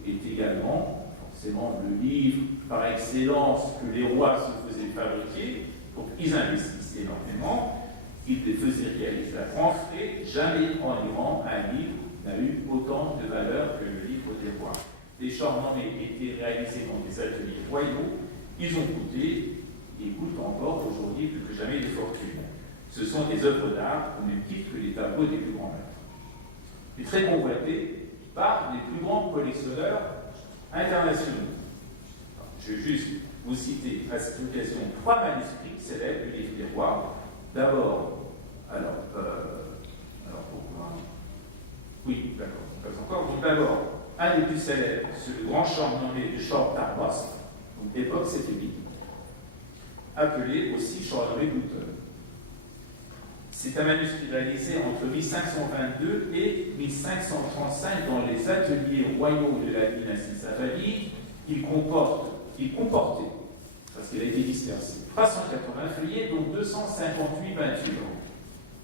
est également forcément le livre par excellence que les rois se faisaient fabriquer. Donc ils investissaient énormément, ils les faisaient réaliser la France et jamais en Iran un livre n'a eu autant de valeur que le Livre des Rois. les Shahnameh étaient réalisés dans des ateliers royaux, ils ont coûté, et coûtent encore aujourd'hui plus que jamais des fortunes. Ce sont des œuvres d'art au même titre que les tableaux des plus grands maîtres. Et très convoités par les plus grands collectionneurs internationaux. Je vais juste vous citer à cette occasion 3 manuscrits célèbres du livre des rois. D'abord, alors pourquoi? Oui, d'accord, pas encore. Donc d'abord, un des plus célèbres, c'est le grand Shahnameh de Shor Tarbas, donc d'époque séphélide, appelé aussi Shahnameh Bouton. C'est un manuscrit réalisé entre 1522 et 1535 dans les ateliers royaux de la dynastie safavid. Il comportait, parce qu'il a été dispersé, 380 feuillets, dont 258 peintures.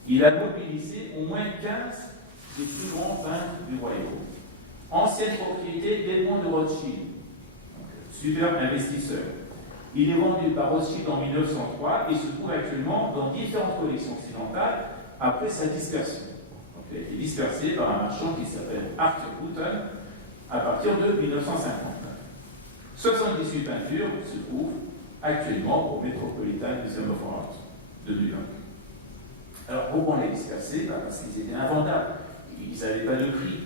Il a mobilisé au moins 15 des plus grands peintres du royaume. Ancienne propriété d'Edmond de Rothschild, super investisseur. Il est vendu par Rothschild en 1903 et se trouve actuellement dans différentes collections occidentales après sa dispersion. Donc, il a été dispersé par un marchand qui s'appelle Arthur Bouton à partir de 1959. 78 peintures se trouvent actuellement au Metropolitan Museum of Art de New York. Alors, pourquoi on les dispersés? Parce qu'ils étaient invendables. Ils n'avaient pas de prix.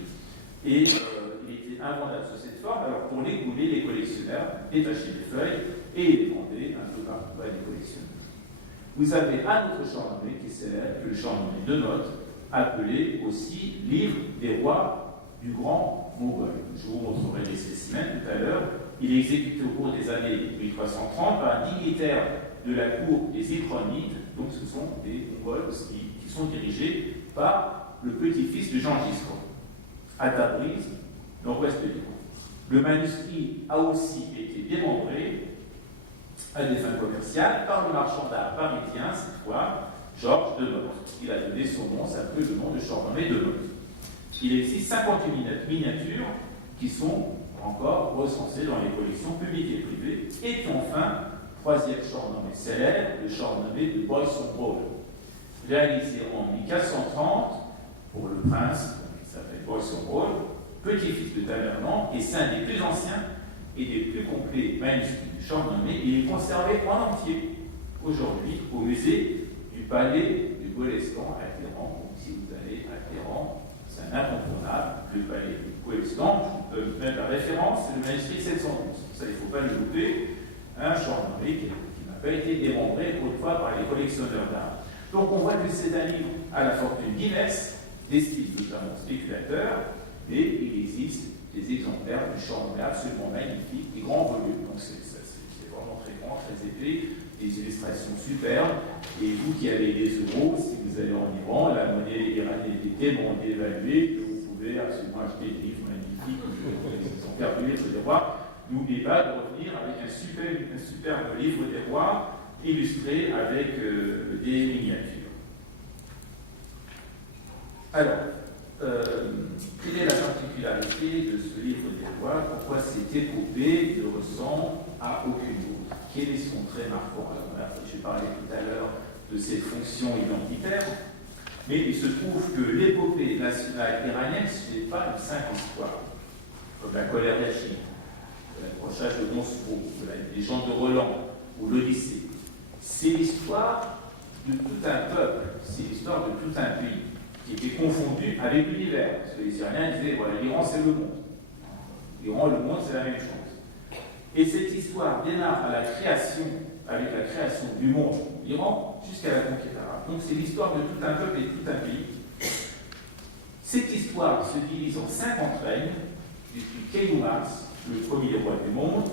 Et il était invendable sous cette forme. Alors, pour les couler, les collectionneurs détachaient les feuilles et les vendaient un peu partout à des collectionneurs. Vous avez un autre Shahnameh qui est célèbre, le Shahnameh de Notes, appelé aussi Livre des rois du Grand Mogol. Je vous montrerai les spécimens tout à l'heure. Il est exécuté au cours des années 1330 par un dignitaire de la cour des Écronides. Donc, ce sont des Mongols qui sont dirigés par le petit-fils de Gengis Khan, à Tabriz, nord-ouest de l'Iran. Le manuscrit a aussi été démembré à des fins commerciales par le marchand d'art parisien, cette fois, Georges de Notes. Il a donné son nom, ça s'appelle le nom de Shahnameh de Notes. Il existe 58 miniatures qui sont encore recensées dans les collections publiques et privées. Et puis enfin, troisième Shahnameh célèbre, le Shahnameh de Boyson Road, réalisé en 1430 pour le prince, qui s'appelle Boyson Road, petit-fils de Tamerlan, et c'est un des plus anciens et des plus complets manuscrits du Shahnameh. Il est conservé en entier aujourd'hui au musée du palais du Golestan à Téhéran. Donc, si vous allez à Téhéran, c'est un incontournable, le palais du Golestan. Je peux mettre la référence, c'est le manuscrit 711. Ça, il ne faut pas le louper. Un Shahnameh qui n'a pas été démembré autrefois par les collectionneurs d'art. Donc on voit que c'est un livre à la fortune diverse, des styles notamment spéculateurs, et il existe des exemplaires du Shahnameh absolument magnifiques, des grands volumes, donc c'est vraiment très grand, très épais, des illustrations superbes, et vous qui avez des euros, si vous allez en Iran, la monnaie iranienne est tellement dévaluée que vous pouvez absolument acheter des livres magnifiques, des exemplaires du livre des rois. N'oubliez pas de revenir avec un superbe livre des rois illustré avec des miniatures. Alors, quelle est la particularité de ce livre des rois? Pourquoi cette épopée ne ressemble à aucune autre? Quel est son trait marquant? Alors, voilà, j'ai parlé tout à l'heure de cette fonction identitaire, mais il se trouve que l'épopée nationale iranienne, ce n'est pas une simple histoire, comme la colère d'Achille, l'accrochage de Moscou, la légende de Roland ou l'Odyssée. C'est l'histoire de tout un peuple, c'est l'histoire de tout un pays qui était confondu avec l'univers. Parce que les Iraniens disaient, voilà, l'Iran c'est le monde. L'Iran, le monde, c'est la même chose. Et cette histoire démarre à la création, avec la création du monde, l'Iran, jusqu'à la conquête arabe. Donc c'est l'histoire de tout un peuple et de tout un pays. Cette histoire se divise en 50 règnes, depuis Khéoumars, le premier roi du monde,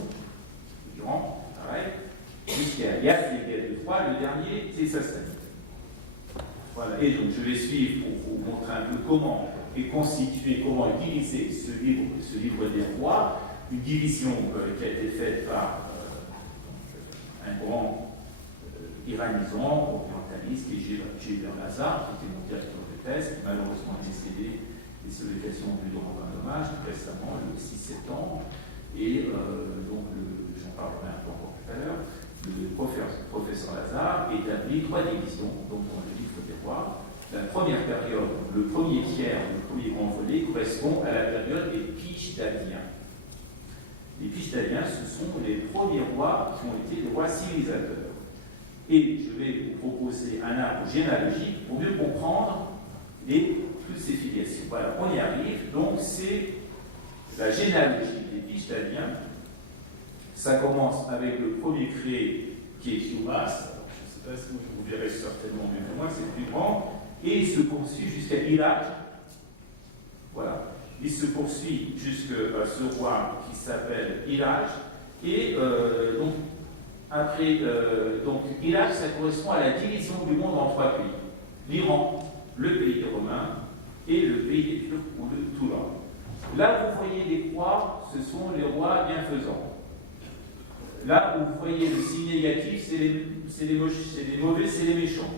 l'Iran, pareil, jusqu'à Yazdégerd de Troie, le dernier, c'est Sassanide. Voilà, et donc je vais suivre pour vous montrer un peu comment est constitué, comment est divisé ce livre des rois, une division qui a été faite par un grand iranisant, orientaliste, qui est Gilbert Lazare, qui était mon directeur de thèse, qui malheureusement est décédé, et c'est l'occasion de lui rendre un hommage récemment, le 6 septembre, et donc j'en parlerai un peu encore tout à l'heure. Le professeur Lazare établit 3 divisions, donc dans le livre des rois. La première période, le premier tiers, le premier grand volet, correspond à la période des Kishdadiens. Les Pishtaliens, ce sont les premiers rois qui ont été des rois civilisateurs. Et je vais vous proposer un arbre généalogique pour mieux comprendre toutes ces filiations. Voilà, on y arrive. Donc, c'est la généalogie des Pishtaliens. Ça commence avec le premier créé qui est Kiumas. Je ne sais pas si vous verrez certainement mieux que moi, c'est plus grand. Et il se poursuit jusqu'à Ilaj. Voilà. Il se poursuit jusqu'à ce roi qui s'appelle Ilaj. Et donc, après, Ilaj, ça correspond à la division du monde en trois pays. L'Iran, le pays des Romains et le pays des Turcs ou de Touran. Là, vous voyez les croix, ce sont les rois bienfaisants. Là où vous voyez le signe négatif, c'est les mauvais, c'est les méchants.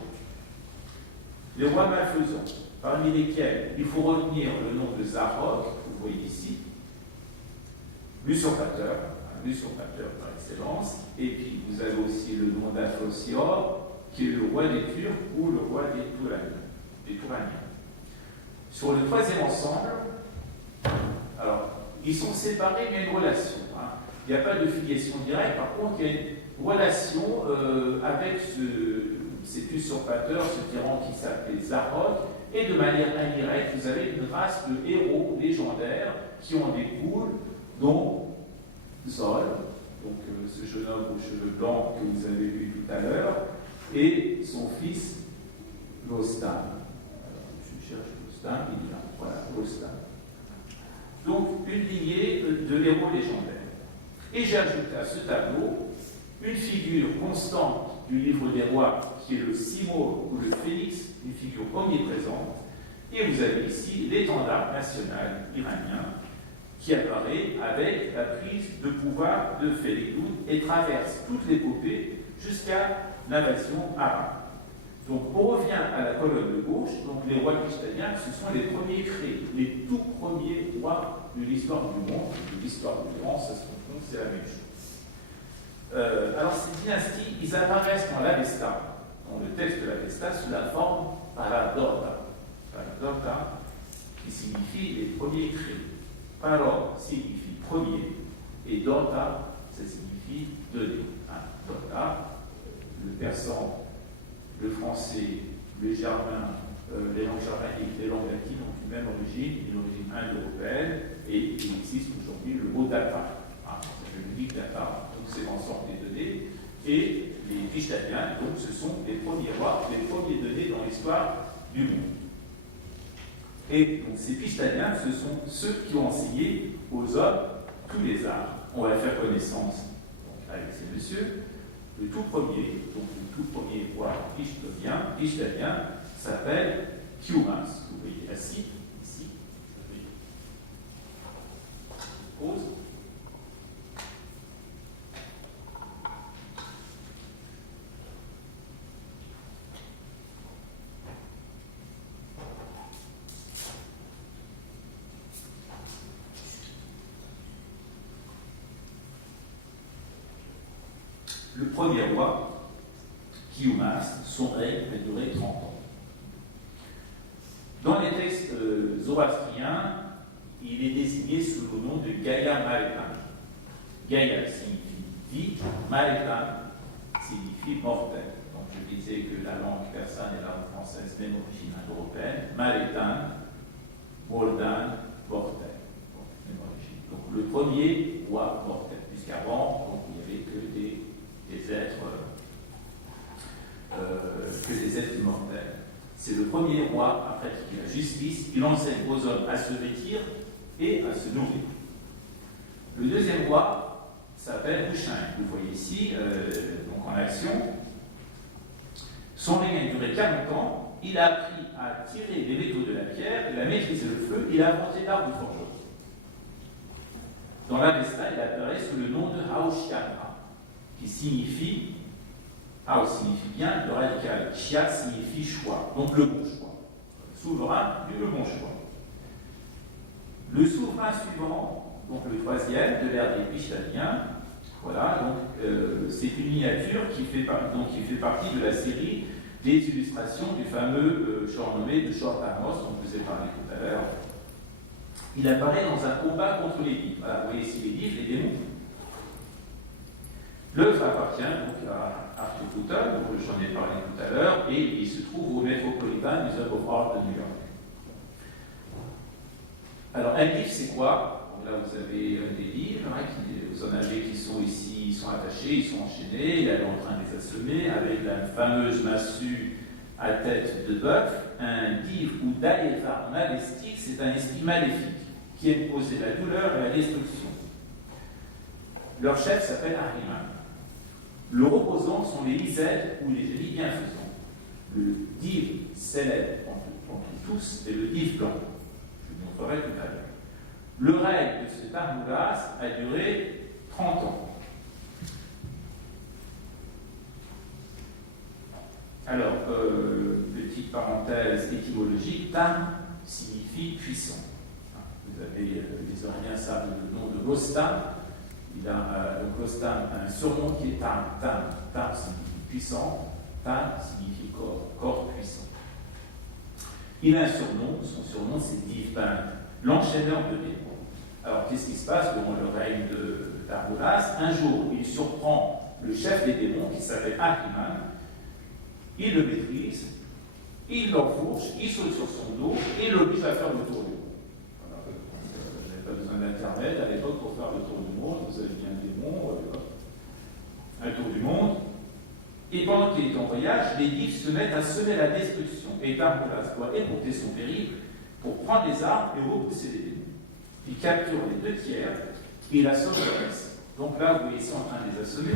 Les rois malfaisants, parmi lesquels il faut retenir le nom de Zarok, que vous voyez ici, l'usurpateur par excellence, et puis vous avez aussi le nom d'Aphosior, qui est le roi des Turcs ou le roi des Touraniens. Sur le troisième ensemble, alors, ils sont séparés, mais il y a une relation. Il n'y a pas de filiation directe, par contre, il y a une relation avec cet usurpateur, ce tyran qui s'appelait Zarok, et de manière indirecte, vous avez une race de héros légendaires qui en découlent, dont Zol, donc ce jeune homme aux cheveux blancs que vous avez vu tout à l'heure, et son fils Lostan. Je cherche Lostan, il est là, voilà, Lostan. Donc, une lignée de héros légendaires. Et j'ajoute à ce tableau une figure constante du livre des rois, qui est le Simurgh ou le phénix, une figure omniprésente. Et vous avez ici l'étendard national iranien qui apparaît avec la prise de pouvoir de Feridoun et traverse toute l'épopée jusqu'à l'invasion arabe. Donc on revient à la colonne de gauche, donc les rois pishtaliens, ce sont les premiers créés, les tout premiers rois de l'histoire du monde, de l'histoire de l'Iran, ça se confond, c'est la même chose. Alors ces dynasties, ils apparaissent dans l'Avesta, dans le texte de l'Avesta, sous la forme Paradorda. Paradorda, qui signifie les premiers créés. Parod signifie premier, et Dorda, ça signifie donner. Dorda, le persan, le français, le germain, les langues germaniques, les langues latines ont une même origine, une origine indo-européenne, et il existe aujourd'hui le mot data. Ça veut dire data, donc c'est l'ensemble des données. Et les Pishtaliens, donc ce sont les premiers rois, les premiers données dans l'histoire du monde. Et donc ces Pishtaliens, ce sont ceux qui ont enseigné aux hommes tous les arts. On va faire connaissance donc, avec ces messieurs. Le tout premier roi Pishtalien s'appelle Kiumas. Vous voyez assis ici. Pause. Le premier roi, Kiumas, son règne a duré 30 ans. Dans les textes zoroastriens, il est désigné sous le nom de Gaïa Maretan. Gaïa signifie vie, Maretan signifie mortel. Donc je disais que la langue persane et la langue française, même origine indo-européenne, Maretan, Mordan, mortel. Donc, même origine. Donc le premier roi mortel, puisqu'avant, il n'y avait que des êtres immortels. C'est le premier roi à pratiquer la justice. Il enseigne aux hommes à se vêtir et à se nourrir. Le deuxième roi s'appelle Hushain. Vous voyez ici, donc en action. Son règne a duré 40 ans. Il a appris à tirer les métaux de la pierre, il a maîtrisé le feu, il a inventé l'art du forgeron. Dans l'Avesta, il apparaît sous le nom de Haushiana, qui signifie, Haus signifie bien, le radical, Shia signifie choix, donc le bon choix. Souverain, le bon choix. Le souverain suivant, donc le troisième, de l'ère des Pishtaliens, voilà, donc c'est une miniature qui fait partie de la série des illustrations du fameux Shahnameh de Shor Amos, dont je vous ai parlé tout à l'heure. Il apparaît dans un combat contre les divs. Voilà, vous voyez ici les divs, les démons. L'œuvre appartient donc à Arthur, dont j'en ai parlé tout à l'heure, et il se trouve au Metropolitan Museum of Art de New York. Alors, un livre, c'est quoi? Là, vous avez des livres, vous en avez qui sont ici, ils sont attachés, ils sont enchaînés, il est en train de les assommer avec la fameuse massue à tête de bœuf. Un div ou daïva en avestique, c'est un esprit maléfique qui aime causer la douleur et la destruction. Leur chef s'appelle Ahriman. Le reposant sont les Lisèdes ou les génies bienfaisants. Le div célèbre entre tous et le div blanc. Je vous montrerai tout à l'heure. Le règne de cet Armouras a duré 30 ans. Alors, petite parenthèse étymologique, Tam signifie puissant. Vous avez, les Oriens savent le nom de Rostam. Il a, donc Rostam a un surnom qui est Tam. Tam signifie puissant, Tam signifie corps puissant. Il a un surnom, son surnom c'est Divin, l'enchaîneur de démons. Alors qu'est-ce qui se passe durant le règne d'Armouras? Un jour, il surprend le chef des démons qui s'appelle Ahriman, il le maîtrise, il l'enfourche, il saute sur son dos et l'oblige à faire le tour du monde. Vous n'avez pas besoin d'internet à l'époque pour faire le tour du monde, vous avez bien un démon, un tour du monde. Et pendant qu'il est en voyage, les divs se mettent à semer la destruction. Et Armouras doit écourter son périple pour prendre les armes et repousser les démons. Il capture les 2 tiers et il assomme le reste. Donc là, vous voyez, ils sont en train de les assommer.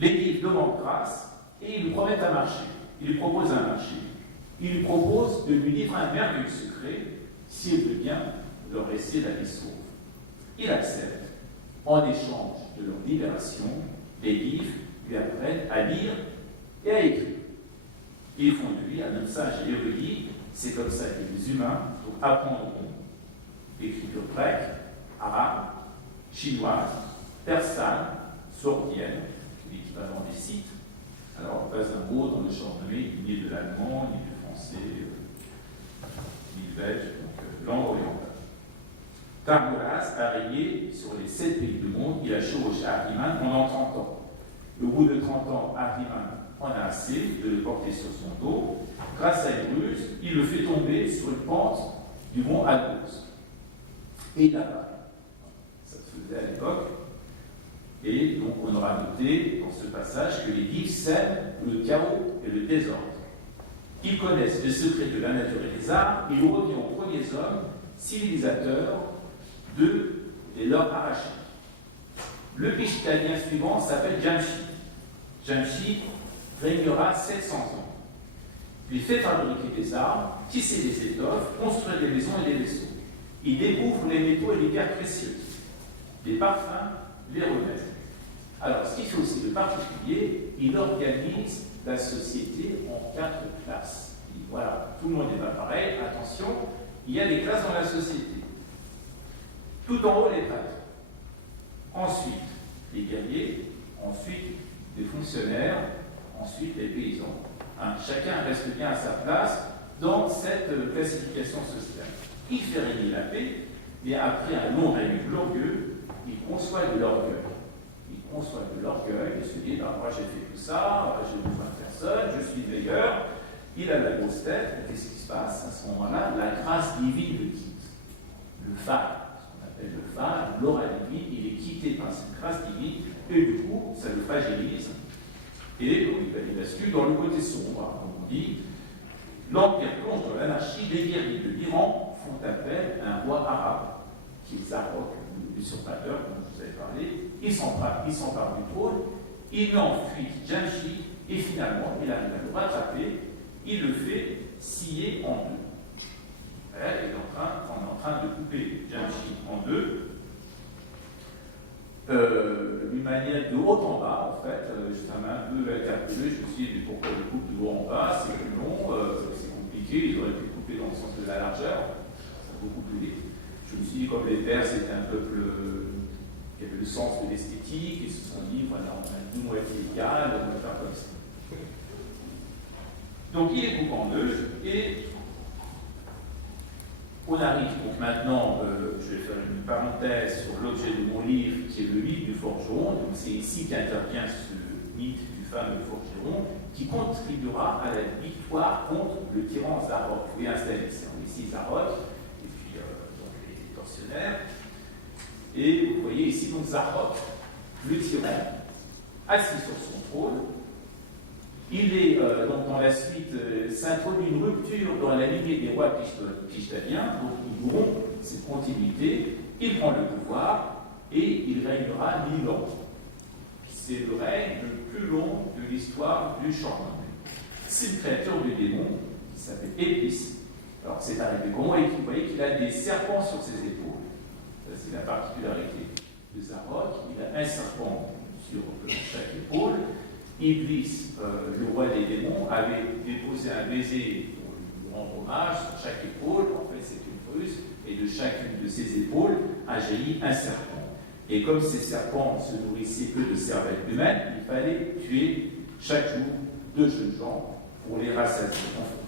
Les divs demandent grâce et ils lui promettent un marché. Ils lui proposent un marché. Ils lui proposent de lui livrer un merveilleux secret s'il veut bien leur laisser la vie sauve. Il accepte. En échange de leur libération, les divs lui apprennent à lire et à écrire. Et ils font de lui un homme sage et érudit. C'est comme ça que les humains apprendront l'écriture grecque, arabe, chinoise, persane, sordienne, l'équivalent des sites. Alors, pas un mot dans le genre nommé ni de l'allemand, ni du français, ni du belge, donc langue orientale. Armouras a régné sur les 7 pays du monde, il a chevauché Ahriman pendant 30 ans. Au bout de 30 ans, Ahriman en a assez de le porter sur son dos. Grâce à une ruse, il le fait tomber sur une pente du mont Athos. Et il apparaît. Ça se faisait à l'époque. Et donc on aura noté dans ce passage que les divs sèment le chaos et le désordre. Ils connaissent les secrets de la nature et des arts, ils reviennent aux premiers hommes, civilisateurs, et leur arracher. Le Pishtanien suivant s'appelle Jamshid. Jamshid régnera 700 ans. Il fait fabriquer des armes, tisser des étoffes, construire des maisons et des vaisseaux. Il découvre les métaux et les pierres précieuses, les parfums, les remèdes. Alors, ce qui fait aussi de particulier, il organise la société en 4 classes. Il dit, voilà, tout le monde n'est pas pareil, attention, il y a des classes dans la société. Tout en haut, les prêtres. Ensuite, les guerriers, ensuite, les fonctionnaires, ensuite, les paysans. Chacun reste bien à sa place dans cette classification sociale. Il fait régner la paix, mais après un long règne glorieux, il conçoit de l'orgueil. Il conçoit de l'orgueil et se dit, moi j'ai fait tout ça, j'ai besoin de personne, je suis meilleur. Il a la grosse tête, et qu'est-ce qui se passe? À ce moment-là, la grâce divine le quitte. Le phare, ce qu'on appelle le phare, l'aura divine, il est quitté par cette grâce divine, et du coup, ça le fragilise. Et donc, il bascule dans le côté sombre, comme on dit. L'Empire plonge dans l'anarchie, les guerriers de l'Iran font appel à un roi arabe, qui est Zarok, l'usurpateur, dont je vous avais parlé. Il s'empare du trône, il met en fuite Jamshid, et finalement, il arrive à le rattraper, il le fait scier en deux. Voilà, on est en train de couper Jamshid en deux, d'une manière de haut en bas, en fait. Ça m'a un peu interpellé, je me suis dit, pourquoi le coupe de haut en bas? C'est plus long, c'est compliqué, ils auraient pu couper dans le sens de la largeur, c'est beaucoup plus vite. Je me suis dit, comme les Perses étaient un peuple qui avait le sens de l'esthétique, ils se sont dit, voilà, on a deux moitiés égales, on va faire comme ça. Donc il est coupé en deux, et On arrive donc maintenant, je vais faire une parenthèse sur l'objet de mon livre, qui est le mythe du forgeron. Donc c'est ici qu'intervient ce mythe du fameux forgeron, qui contribuera à la victoire contre le tyran Zarok. Vous pouvez installer ici Zarok, et puis donc les tortionnaires. Et vous voyez ici donc Zarok, le tyran, assis sur son trône. Il est, donc dans la suite, s'introduit une rupture dans la lignée des rois kishtaliens, donc il rompt cette continuité, il prend le pouvoir et il régnera 1000 ans. C'est le règne le plus long de l'histoire du Shorman. C'est une créature du démon qui s'appelle Éblis. Alors c'est arrivé comment? Et vous voyez qu'il a des serpents sur ses épaules. Ça, c'est la particularité de Zarok. Il a un serpent sur chaque épaule. Iblis, le roi des démons, avait déposé un baiser pour lui rendre hommage sur chaque épaule. En fait, c'est une ruse, et de chacune de ses épaules a jailli un serpent. Et comme ces serpents se nourrissaient peu de cervelles humaines, il fallait tuer chaque jour 2 jeunes gens pour les rassasier.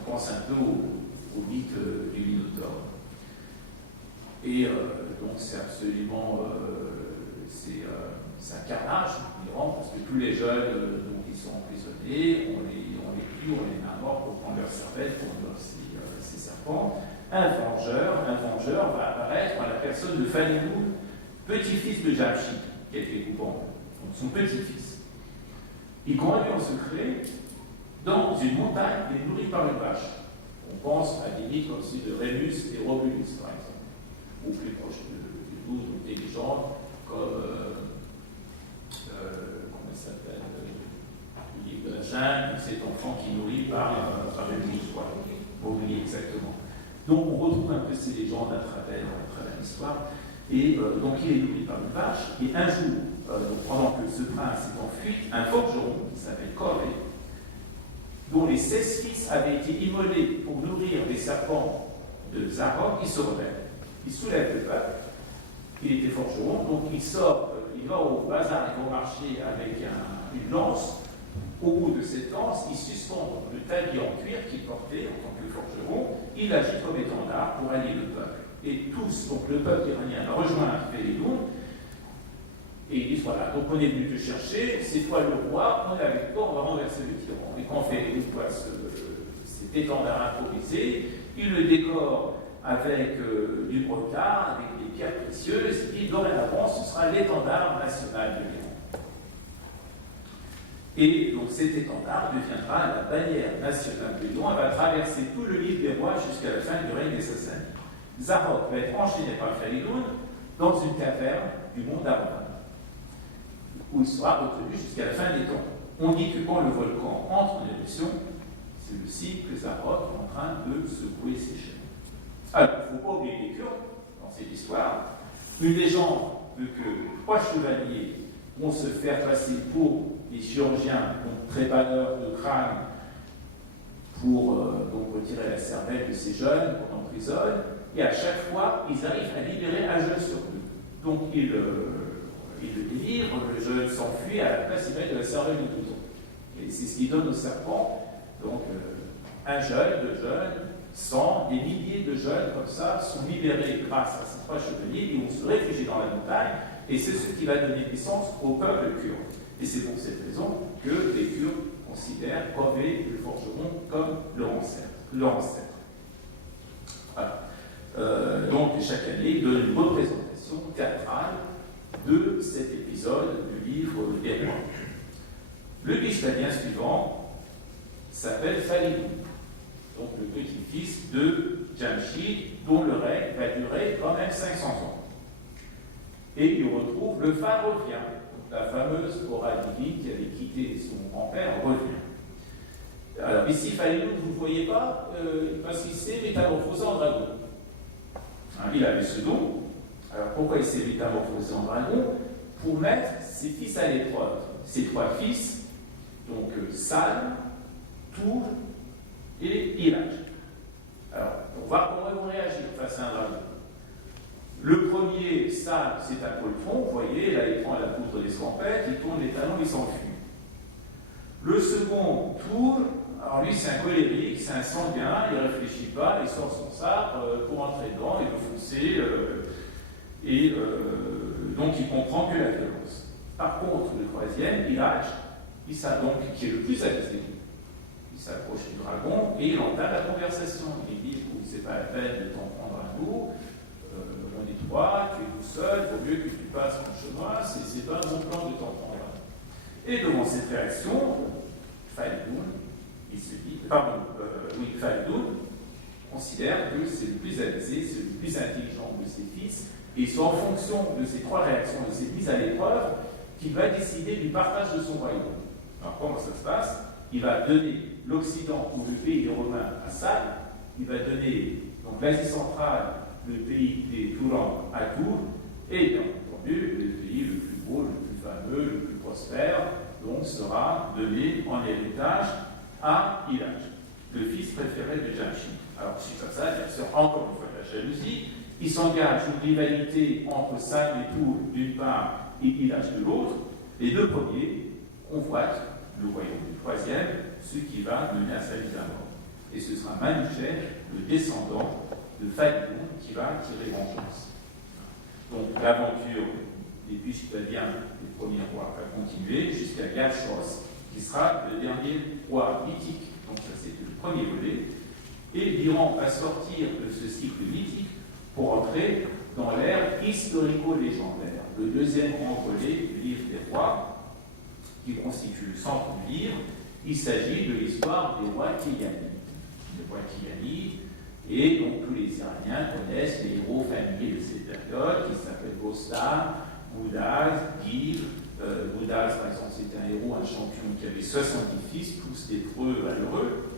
On pense un peu au mythe du Minotaure. Et donc, c'est absolument. C'est un carnage, parce que tous les jeunes donc, ils sont emprisonnés, on les tue, on les met à mort pour prendre leur cervelle, pour prendre ces serpents. Un vengeur va apparaître dans la personne de Falilou, petit-fils de Jamshid, qui a été coupant, donc son petit-fils. Il conduit en secret dans une montagne et est nourri par une vache. On pense à des mythes comme celui de Rémus et Romulus, par exemple, ou plus proche de nous, des légendes comme comment il s'appelle, le livre de la jungle, cet enfant qui nourrit par une liche, Mowgli, exactement. Donc on retrouve un peu ces légendes à travers l'histoire. Et donc il est nourri par une vache, et un jour, pendant que ce prince est en fuite, un forgeron qui s'appelle Corée, dont les 16 fils avaient été immolés pour nourrir les serpents de Zarok, il se rebelle. Il soulève le peuple. Il était forgeron, donc il sort, il va au bazar, il va au marché avec une lance. Au bout de cette lance, il suspend le tablier en cuir qu'il portait en tant que forgeron, il agit comme étendard pour allier le peuple. Et tous, donc le peuple iranien va rejoindre Félédoun, et ils disent voilà, donc on est venu te chercher, c'est toi le roi, on est avec toi, on va renverser le tyran. Et quand Félédoun voit cet étendard improvisé, il le décore avec du brocart, avec des pierres précieuses, il dit dorénavant ce sera l'étendard national de l'Iran. Et donc cet étendard deviendra la bannière nationale de l'Iran, elle va traverser tout le livre des rois jusqu'à la fin du règne des Sassanides. Zarok va être enchaîné par Falidoun dans une caverne du monde Araban, où il sera retenu jusqu'à la fin des temps. On dit que quand le volcan entre en éruption, c'est le signe que Zarok est en train de secouer ses chaînes. Alors, il ne faut pas oublier les Kurdes dans cette histoire. Une légende veut que 3 chevaliers vont se faire passer pour les chirurgiens, donc trépaneurs de crâne, pour donc retirer la cervelle de ces jeunes qu'on emprisonne, et à chaque fois, ils arrivent à libérer un jeune sur 2. Donc, ils le délivrent, le jeune s'enfuit, à la place, ils mettent de la cervelle de bouton. Et c'est ce qui donne au serpent, donc, un jeune, 2 jeunes, 100, des milliers de jeunes comme ça sont libérés grâce à ces 3 chevaliers qui vont se réfugier dans la montagne, et c'est ce qui va donner naissance au peuple kurde. Et c'est pour cette raison que les Kurdes considèrent Kové, le forgeron, comme leur ancêtre. Voilà. Donc chaque année, il donne une représentation théâtrale de cet épisode du livre des rois. Le Kishtadien suivant s'appelle Falidoun, donc le petit-fils de Jamshid, dont le règne va durer quand même 500 ans. Et il retrouve le phare revient, donc la fameuse aura divine qui avait quitté son grand-père revient. Alors ici, Falidoun, vous ne le voyez pas, parce qu'il s'est métamorphosé en dragon. Hein, il avait ce don. Alors pourquoi il s'est métamorphosé en dragon? Pour mettre ses fils à l'épreuve. Ses 3 fils, donc San, Tour et Iraj. Alors, on va voir comment ils vont réagir face à un dragon. Le premier, San, c'est un poltron, vous voyez, là il prend la poutre des scampettes, il tourne les talons, il s'enfuit. Le second, Tour, Alors lui, c'est un colérique, c'est un sanguin, il ne réfléchit pas, il sort son sabre pour entrer dedans et le foncer, donc il comprend que la violence. Par contre, le troisième, Iraj, donc, qui est le plus avisé, il s'approche du dragon et il entame la conversation. Il dit, c'est pas la peine de t'en prendre un bout, on est trois, tu es tout seul, il vaut mieux que tu passes mon chemin, c'est pas un bon plan de t'en prendre un. Et devant cette réaction, Khaldun, il se dit, Khaldun considère que c'est le plus avisé, c'est le plus intelligent de ses fils, et c'est en fonction de ces trois réactions, de ces mises à l'épreuve, qu'il va décider du partage de son royaume. Alors comment ça se passe? Il va donner l'Occident ou le pays des Romains à Sal, il va donner donc l'Asie centrale, le pays des Tourans à Tours, et bien entendu, le pays le plus beau, le plus fameux, le plus prospère, donc sera donné en héritage à Iraj, le fils préféré de Jamshid. Alors, suite à ça, bien sûr, encore une fois, la jalousie, il s'engage une rivalité entre Sal et Tours d'une part et Iraj de l'autre. Les deux premiers convoitent le royaume du troisième, ce qui va mener à sa mise à mort. Et ce sera Manucher, le descendant de Khaldun, qui va tirer vengeance. Donc l'aventure des Pushkaliens, les premiers rois, va continuer jusqu'à Galchos, qui sera le dernier roi mythique. Donc ça c'était le premier volet. Et l'Iran va sortir de ce cycle mythique pour entrer dans l'ère historico-légendaire. Le deuxième grand volet du livre des rois, qui constitue le centre du livre, il s'agit de l'histoire des rois Kiyanides. Les rois Kiyanides, et donc tous les Iraniens connaissent les héros familiers de cette période, qui s'appellent Bostan, Boudaz, Gil. Boudaz, par exemple, c'était un héros, un champion qui avait 70 fils, tous des preux valeureux.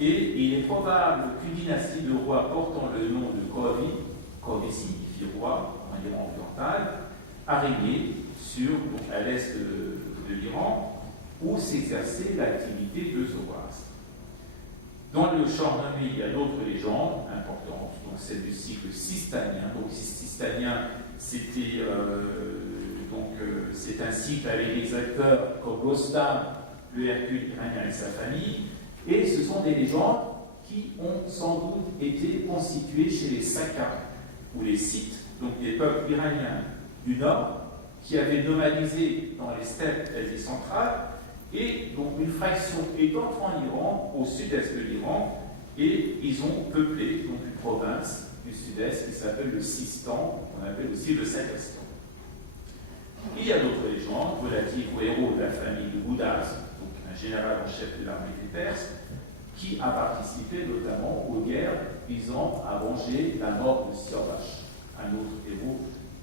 Et il est probable qu'une dynastie de rois portant le nom de Kovi signifie roi en Iran oriental, a régné à l'est de l'Iran, où s'exerçait l'activité de Zoroastre. Dans le Shahnameh, il y a d'autres légendes importantes, donc celle du cycle sistanien. Donc sistanien, c'est un cycle avec des acteurs comme Rostam, le Hercule iranien et sa famille, et ce sont des légendes qui ont sans doute été constituées chez les Sakas ou les Scythes, donc des peuples iraniens du Nord, qui avaient nomadisé dans les steppes d'Asie centrale, et donc une fraction est entrée en Iran, au sud-est de l'Iran, et ils ont peuplé donc une province du sud-est qui s'appelle le Sistan, qu'on appelle aussi le Sakastan. Il y a d'autres légendes relatives aux héros de la famille de Boudaz, donc un général en chef de l'armée des Perses, qui a participé notamment aux guerres visant à venger la mort de Siorbash, un autre héros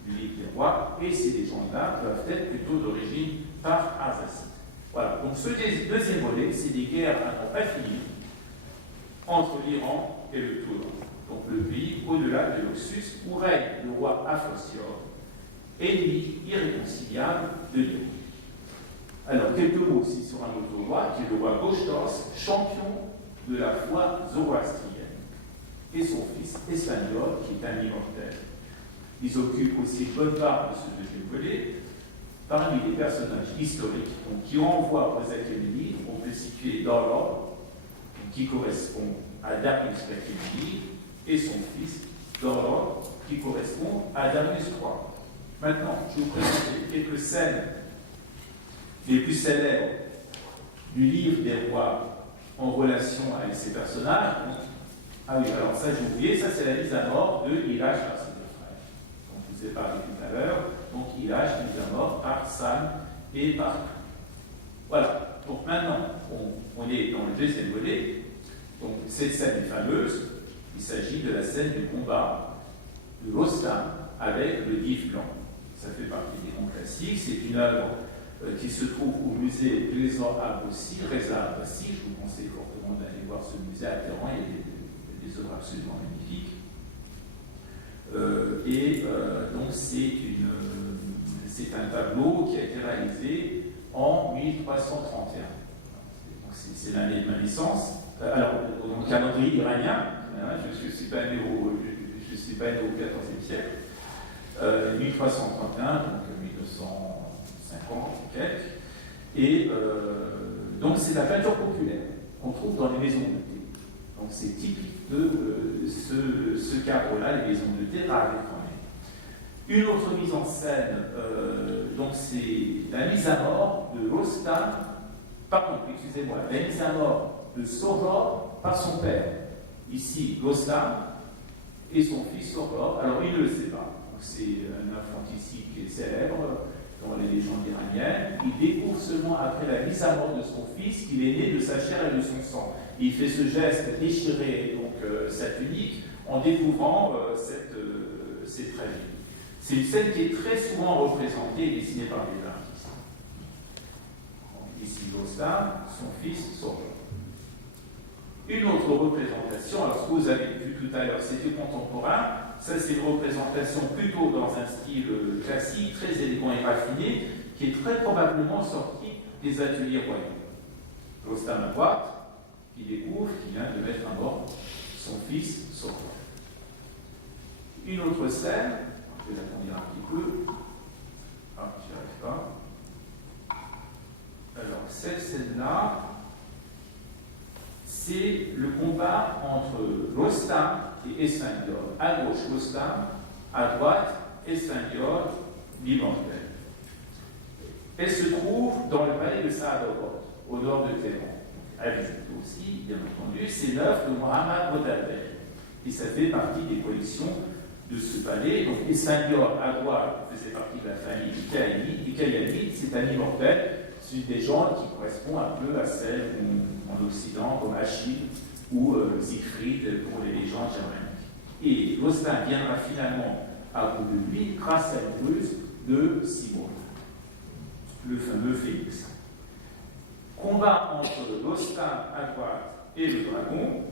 du livre des rois, et ces légendes-là peuvent être plutôt d'origine par Arsacide. Voilà, donc ce deuxième volet, c'est des guerres à n'en pas finir entre l'Iran et le Touran, donc le pays au-delà de l'Oxus, où règne le roi Aphosior, ennemi irréconciliable de l'Iran. Alors, quelques mots aussi sur un autre roi, qui est le roi Goshtos, champion de la foi zoroastrienne, et son fils Esfandior, qui est un immortel. Ils occupent aussi une bonne part de ce deuxième volet. Parmi les personnages historiques donc, qui renvoient aux Achéménides, on peut situer Doror, qui correspond à Darius l'Achéménide, et son fils Doror, qui correspond à Darius III. Maintenant, je vais vous présenter quelques scènes les plus célèbres du livre des rois en relation avec ces personnages. Ah oui, alors ça j'ai oublié, ça c'est la mise à mort de Iraj par ses deux frères. Donc je vous ai parlé tout à l'heure. Donc Iraj mise à mort par Sam et par Khan. Voilà. Donc maintenant, on est dans le deuxième volet. Donc cette scène est fameuse. Il s'agit de la scène du combat de Rostam avec le Div blanc. Ça fait partie des grands classiques. C'est une œuvre qui se trouve au musée Reza Abbasi. Je vous conseille fortement d'aller voir ce musée à Téhéran. Il y a des œuvres absolument magnifiques. Donc c'est un tableau qui a été réalisé en 1331. C'est l'année de ma naissance. Alors, dans le calendrier iranien, je ne suis pas né au XIVe siècle. 1331, donc 1950, quelques. Et donc c'est la peinture populaire. qu'on trouve dans les maisons de thé. Donc c'est typique de ce cadre-là, les maisons de thé rares quand même. Une autre mise en scène, donc c'est la mise à mort de Rostam, la mise à mort de Soror par son père. Ici, Rostam et son fils Soror. Alors il ne le sait pas. C'est un infanticide qui est célèbre dans les légendes iraniennes. Il découvre seulement après la mise à mort de son fils qu'il est né de sa chair et de son sang. Il fait ce geste, déchirer donc sa tunique en découvrant cette tragédie. C'est une scène qui est très souvent représentée et dessinée par des artistes. Donc, ici, Rostam, son fils Soror. Une autre représentation, alors ce que vous avez vu tout à l'heure, c'était contemporain. Ça, c'est une représentation plutôt dans un style classique, très élégant et raffiné, qui est très probablement sorti des ateliers royaux. Rostam à droite, qui découvre qu'il vient de mettre à mort son fils Soror. Une autre scène, je vais l'agrandir un petit peu. Ah, j'y arrive pas. Alors, cette scène-là, c'est le combat entre Rostam et Esfandiol. À gauche, Rostam, à droite, Esfandiol, l'immortel. Elle se trouve dans le palais de Saadabad, au nord de Téhéran. À visiter aussi, bien entendu, c'est l'œuvre de Mohammad Modabbeh. Et ça fait partie des collections de ce palais. Donc, Esfandiol, à droite, faisait partie de la famille des Kayanides, c'est un immortel. C'est des gens qui correspondent un peu à celles en Occident, comme Achille ou Siegfried pour les légendes germaniques. Et Rostam viendra finalement à bout de lui grâce à une ruse de Simon, le fameux Phénix. Combat entre Rostam à droite et le dragon,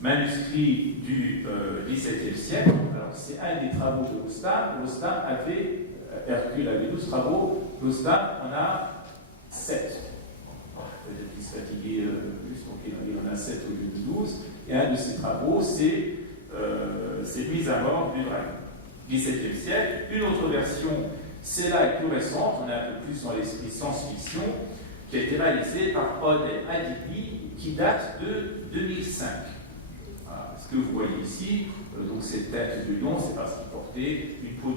manuscrit du XVIIe siècle. Alors, c'est un des travaux de Rostam. Hercule avait 12 travaux, Rostam en a 7. Peut-être qu'il se fatiguait plus, donc il en a 7 au lieu de 12. Et un de ses travaux, c'est mise à mort du dragon. XVIIe siècle. Une autre version, celle-là est plus récente, on est un peu plus dans l'esprit science-fiction, qui a été réalisée par Odeh Adibi, qui date de 2005. Voilà. Ce que vous voyez ici, donc cette tête de lion, c'est parce qu'il portait une peau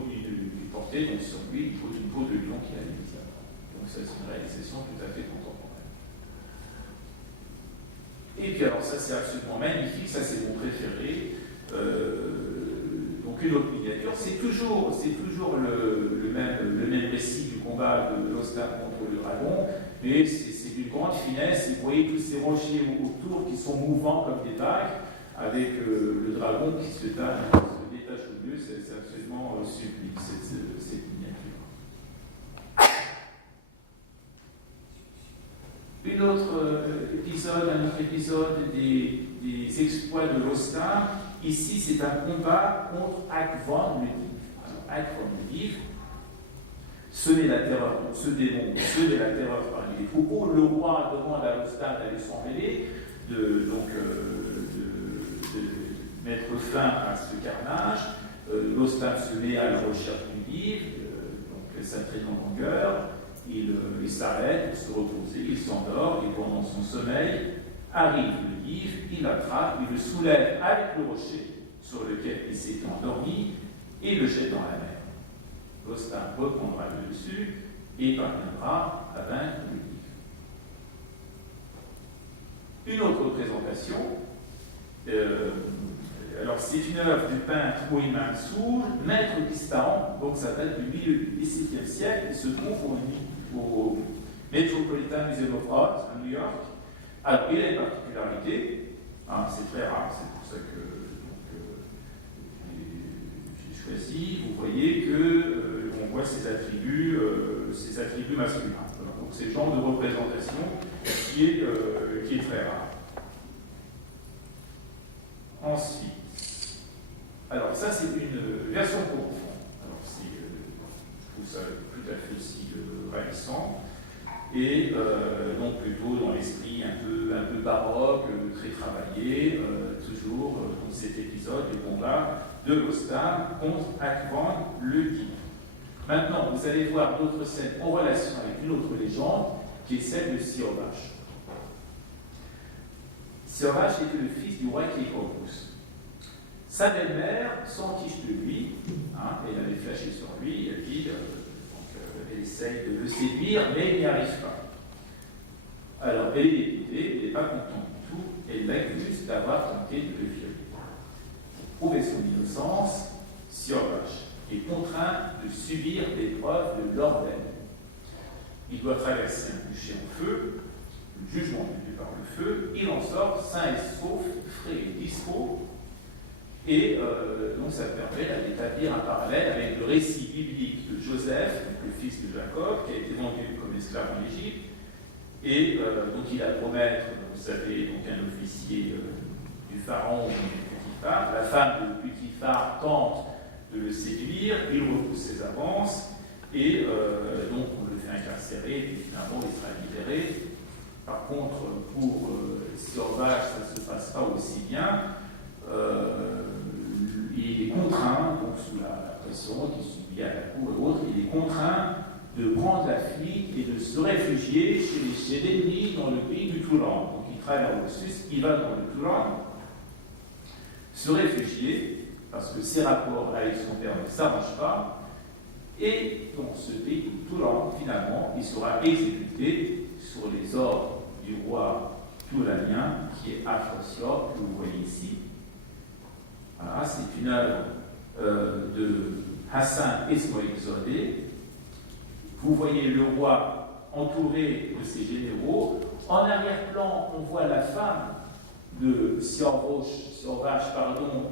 donc sur lui une peau de lion qui avait mis à mort. Donc ça, c'est une réalisation tout à fait contemporaine. Et puis alors ça, c'est absolument magnifique, ça c'est mon préféré. Donc une autre miniature, c'est toujours le même récit du combat de Rostam contre le dragon, mais c'est d'une grande finesse. Et vous voyez tous ces rochers autour qui sont mouvants comme des vagues, avec le dragon qui se détache au milieu. C'est absolument sublime cette miniature. Un autre épisode des exploits de Rostam. Ici, c'est un combat contre Akvan le Div. Alors, Akvan le Div semait la terreur, ce démon semait la terreur parmi les troupeaux. Le roi demande à Rostam d'aller s'en mêler, de mettre fin à ce carnage. Rostam se met à la recherche du Div, donc ça traîne en longueur. Il s'arrête pour se reposer, il s'endort, et pendant son sommeil, arrive le Div, il l'attrape, il le soulève avec le rocher sur lequel il s'est endormi et le jette dans la mer. Rostam reprendra le dessus et parviendra à vaincre le Div. Une autre représentation, alors c'est une œuvre du peintre Moïse Mansour, maître d'Ispahan, donc ça date du milieu du XVIIe siècle, il se trouve au Metropolitan Museum of Art à New York. Alors il a une particularité, c'est très rare, c'est pour ça que j'ai choisi. Vous voyez que on voit ses attributs masculins. Donc c'est le genre de représentation qui est très rare. Ensuite, alors ça c'est une version pour enfants. Alors je trouve ça tout à fait aussi récent et donc plutôt dans l'esprit un peu baroque, très travaillé, toujours dans cet épisode du combat de Rostam contre Akvan le Div. Maintenant, vous allez voir d'autres scènes en relation avec une autre légende qui est celle de Sirovash. Siorvash était le fils du roi Kékopous. Sa belle-mère s'entiche de lui, et elle avait flashé sur lui, elle dit, elle essaye de le séduire, mais il n'y arrive pas. Alors, elle est députée, elle n'est pas contente du tout, elle l'accuse d'avoir tenté de le violer. Pour prouver son innocence, Siorvash est contraint de subir l'épreuve de l'ordre. Il doit traverser un bûcher en feu, le jugement dû par le feu, il en sort sain et sauf, frais et dispo, et donc ça permet d'établir un parallèle avec le récit biblique de Joseph, le fils de Jacob, qui a été vendu comme esclave en Égypte, et donc il a promettre, vous savez, donc un officier du pharaon, du Potiphar, la femme de Potiphar tente de le séduire, il repousse ses avances, et donc on le fait incarcérer, et finalement il sera libéré. Par contre, pour Siorvash, ça ne se passe pas aussi bien. Il est contraint, donc sous la pression qu'il subit à la cour et autres, il est contraint de prendre la fuite et de se réfugier chez l'ennemi dans le pays du Touran. Donc il traverse le Sus, il va dans le Touran, se réfugier, parce que ses rapports avec son père ne s'arrangent pas, et dans ce pays du Touran, finalement, il sera exécuté sur les ordres du roi touranien, qui est Afrosiab, que vous voyez ici. Voilà, c'est une œuvre de Hassan Esmoïzodé. Vous voyez le roi entouré de ses généraux. En arrière-plan, on voit la femme de Siorvash,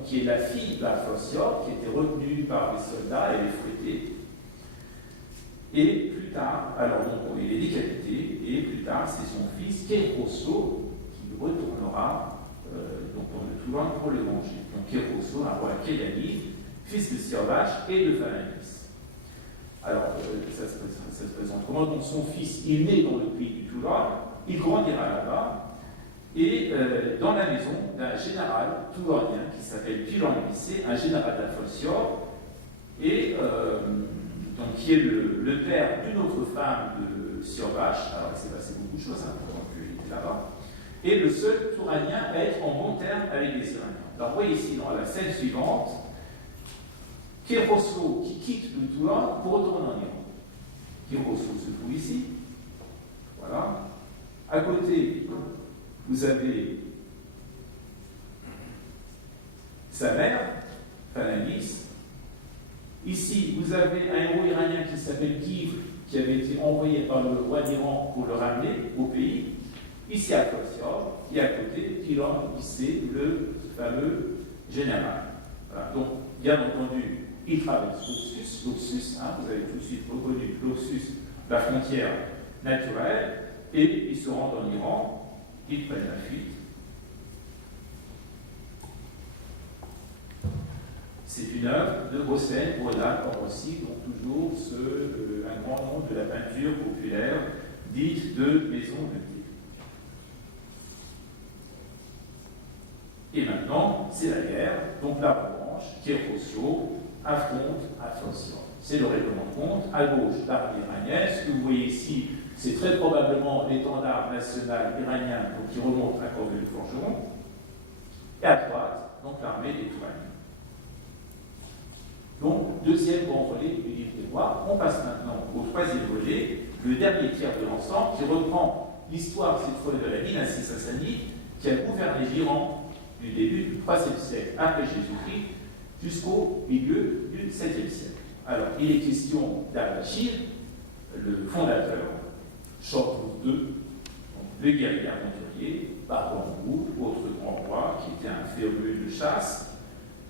qui est la fille d'Afrosiab, qui était retenue par les soldats, elle est fouettée. Et plus tard, alors donc il est décapité, et plus tard, c'est son fils Kéroso qui retournera donc dans le Touran pour le venger. Donc Kéroso, un roi Kéyani, fils de Siorvash et de Phananis. Alors, ça se présente comment? Donc son fils, il naît dans le pays du Touran, il grandira là-bas, et dans la maison d'un général touranien qui s'appelle Pilan-Bissé, un général d'Afrosiab, et donc, qui est le père d'une autre femme de Siorvash. Alors, il s'est passé beaucoup de choses pendant qu'il était là-bas. Et le seul Touranien à être en bon terme avec les Iraniens. Alors, vous voyez ici, dans la scène suivante, Kéroso qui quitte le Touran pour retourner en Iran. Kéroso se trouve ici. Voilà. À côté, vous avez sa mère, Phananis. Ici, vous avez un héros iranien qui s'appelle Kivr, qui avait été envoyé par le roi d'Iran pour le ramener au pays. Ici, à Afrosiab, et à côté, Pilan-Bissé, le fameux général. Voilà. Donc, bien entendu, il traverse l'Oxus. L'Oxus, vous avez tout de suite reconnu l'Oxus, la frontière naturelle, et ils se rendent en Iran, ils prennent la fuite. C'est une œuvre de Hossein Bourlan Orossi, donc toujours un grand nom de la peinture populaire dite de maison de thé. Et maintenant, c'est la guerre, donc la revanche, Kéroso affronte Afrosiab. C'est le règlement de compte. À gauche, l'armée iranienne. Ce que vous voyez ici, c'est très probablement l'étendard national iranien, donc qui remonte à Corvée-le-Forgeron. Et à droite, donc l'armée des Touraniens. Donc, deuxième grand volet du livre des lois. On passe maintenant au troisième volet, le dernier tiers de l'ensemble, qui reprend l'histoire, cette fois, de la dynastie sassanide, qui a gouverné l'Iran du début du IIIe siècle après Jésus-Christ jusqu'au milieu du 7e siècle. Alors, il est question d'Al-Bachir, le fondateur, Shortwood II, le guerrier aventurier, Barbangoud, autre grand roi, qui était un féru de chasse,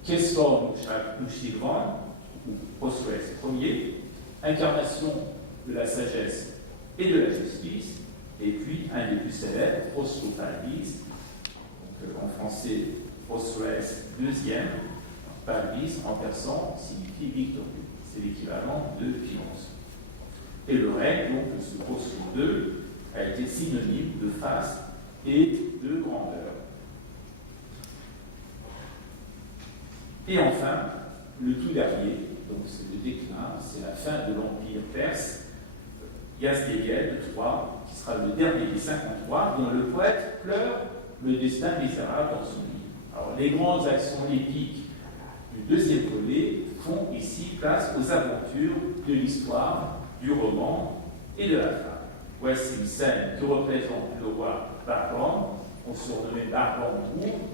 Kesor Nushirvan, ou Khosroes Ier, incarnation de la sagesse et de la justice, et puis un des plus célèbres, Khosrow Parviz, en français Khosroes II, Parviz en persan signifie victorieux, c'est l'équivalent de Firenze. Et le règne donc de ce Khosrow II a été synonyme de faste et de grandeur. Et enfin, le tout dernier, donc c'est le déclin, c'est la fin de l'Empire perse, Yazdégerd III, qui sera le dernier des 53, dont le poète pleure le destin misérable dans son livre. Alors, les grandes actions épiques du deuxième volet font ici place aux aventures de l'histoire, du roman et de la fable. Voici une scène qui représente le roi Barbon, on surnommait Barbon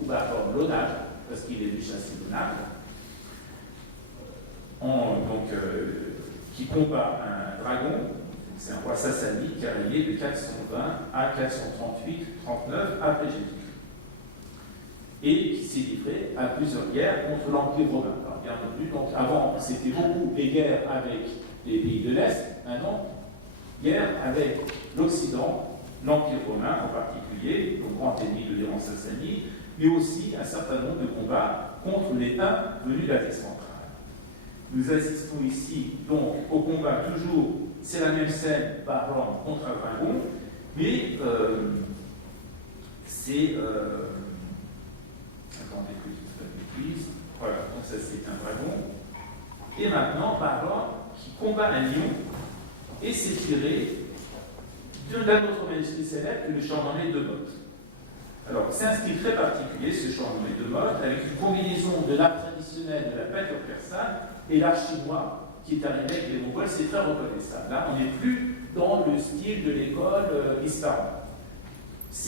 ou Barbon l'Onage, parce qu'il est venu chasser l'Onage, qui combat un dragon. C'est un roi sassanide qui a régné de 420 à 438-39 après Jésus-Christ. Et qui s'est livré à plusieurs guerres contre l'Empire romain. Alors, bien entendu, donc avant, c'était beaucoup des guerres avec les pays de l'Est, maintenant, guerre avec l'Occident, l'Empire romain en particulier, le grand ennemi de l'Iran sassanide, mais aussi un certain nombre de combats contre les Huns venus d'Asie centrale. Nous assistons ici donc au combat toujours. C'est la même scène, Barbon contre un dragon, mais c'est. Attendez que je fasse une bêtise. Voilà, donc ça c'est un dragon. Et maintenant, Barbon qui combat un lion et s'est tiré d'un autre manuscrit célèbre que le Chardonnay de Motte. Alors, c'est un style très particulier, ce Chardonnay de Motte, avec une combinaison de l'art traditionnel de la peinture persane et l'art chinois qui est arrivé avec les Mongols, c'est très reconnaissable. Là, on n'est plus dans le style de l'école Ispahan.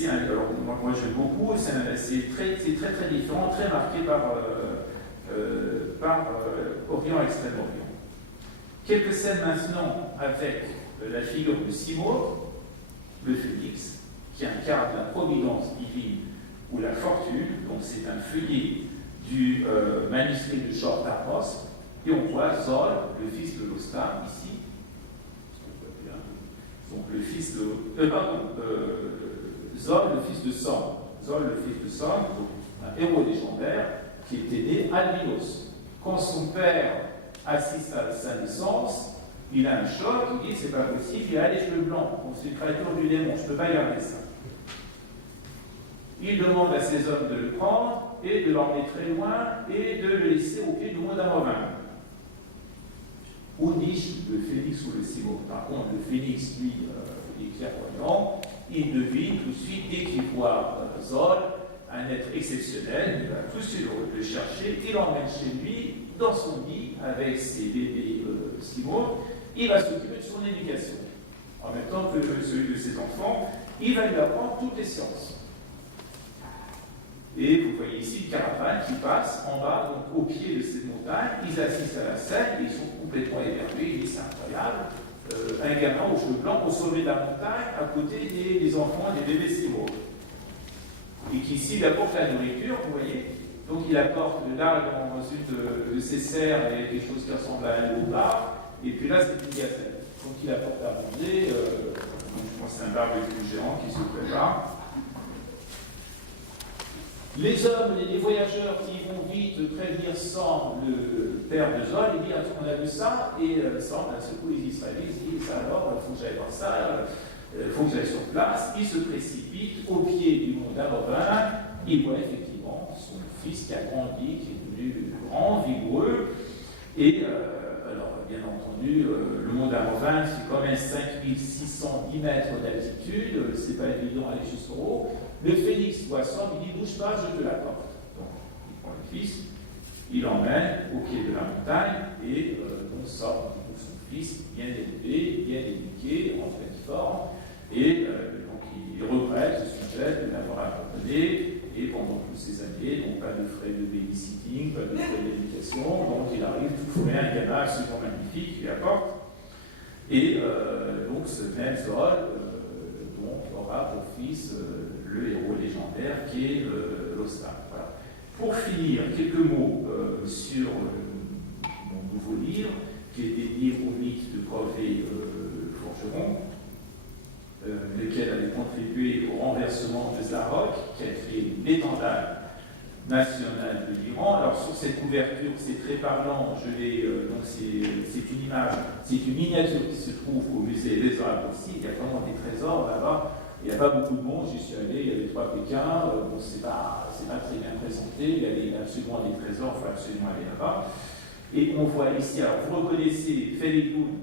Alors, moi j'aime beaucoup, c'est très différent, très marqué par Orient Extrême-Orient. Quelques scènes maintenant avec la figure de Simour, le phénix, qui incarne la providence divine ou la fortune. Donc c'est un feuillet du manuscrit de Shor Tarmos. Et on voit Zol, le fils de Lostar, ici. Donc le fils de. Zol, le fils de Sam. Zol, le fils de Sam, un héros légendaire qui était né albinos. Quand son père assiste à sa naissance, il a un choc, il dit c'est pas possible, il a les cheveux blancs, donc c'est une créature du démon, je ne peux pas garder ça. Il demande à ses hommes de le prendre et de l'emmener très loin et de le laisser au pied du mont d'Amovin. Ou niche le phénix ou le Simour. Par contre, le phénix, lui, est clairvoyant, il devine tout de suite, dès qu'il voit Zol, un être exceptionnel, il va tout de suite le chercher, il l'emmène chez lui, dans son lit, avec ses bébés Simour, il va s'occuper de son éducation. En même temps que celui de ses enfants, il va lui apprendre toutes les sciences. Et vous voyez ici une caravane qui passe en bas, donc au pied de cette montagne. Ils assistent à la scène, ils sont complètement émerveillés, ils disent c'est incroyable. Un gamin aux cheveux blancs au sommet de la montagne, à côté des enfants et des bébés Simour. Et qui ici il apporte la nourriture, vous voyez. Donc il apporte là dans une de ses serres et des choses qui ressemblent à un léopard. Et puis là c'est une gazelle. Donc il apporte à manger. Je pense que c'est un barbecue géant qui se prépare. Les hommes, les voyageurs qui vont vite prévenir Sam, le père de Zol, ils disent on a vu ça, et Sam, d'un seul coup, les Israélites disent ça alors, il faut que j'aille voir ça, il faut que j'aille sur place. Il se précipite au pied du mont d'Amovin, il voit effectivement son fils qui a grandi, qui est devenu grand, vigoureux, et alors bien entendu, le mont d'Amovin, c'est quand même 5610 mètres d'altitude, c'est pas évident d'aller jusqu'au haut. Le phénix voit ça, il dit bouge pas, je te l'apporte. Donc il prend le fils, il l'emmène au pied de la montagne et on sort son fils bien élevé, bien éduqué, en pleine forme, et donc il regrette ce sujet de l'avoir abandonné, et pendant toutes ces années, donc pas de frais de babysitting, pas de frais d'éducation, donc il arrive tout frais, un gamin absolument magnifique qui lui apporte, et donc ce même Zol aura pour fils le héros légendaire qui est Lostar. Voilà. Pour finir, quelques mots sur mon nouveau livre, qui est dédié au mythe de Corvée Forgeron, lequel avait contribué au renversement de Zarok, qui a créé l'étendard national de l'Iran. Alors sur cette couverture, c'est très parlant, donc c'est une image, c'est une miniature qui se trouve au musée des Arabes aussi, il y a vraiment des trésors là-bas. Il n'y a pas beaucoup de monde, j'y suis allé, il y avait 3 Pékins, bon, c'est pas très bien présenté, il y a absolument des trésors, il faut absolument aller là-bas. Et on voit ici, alors vous reconnaissez Feligoun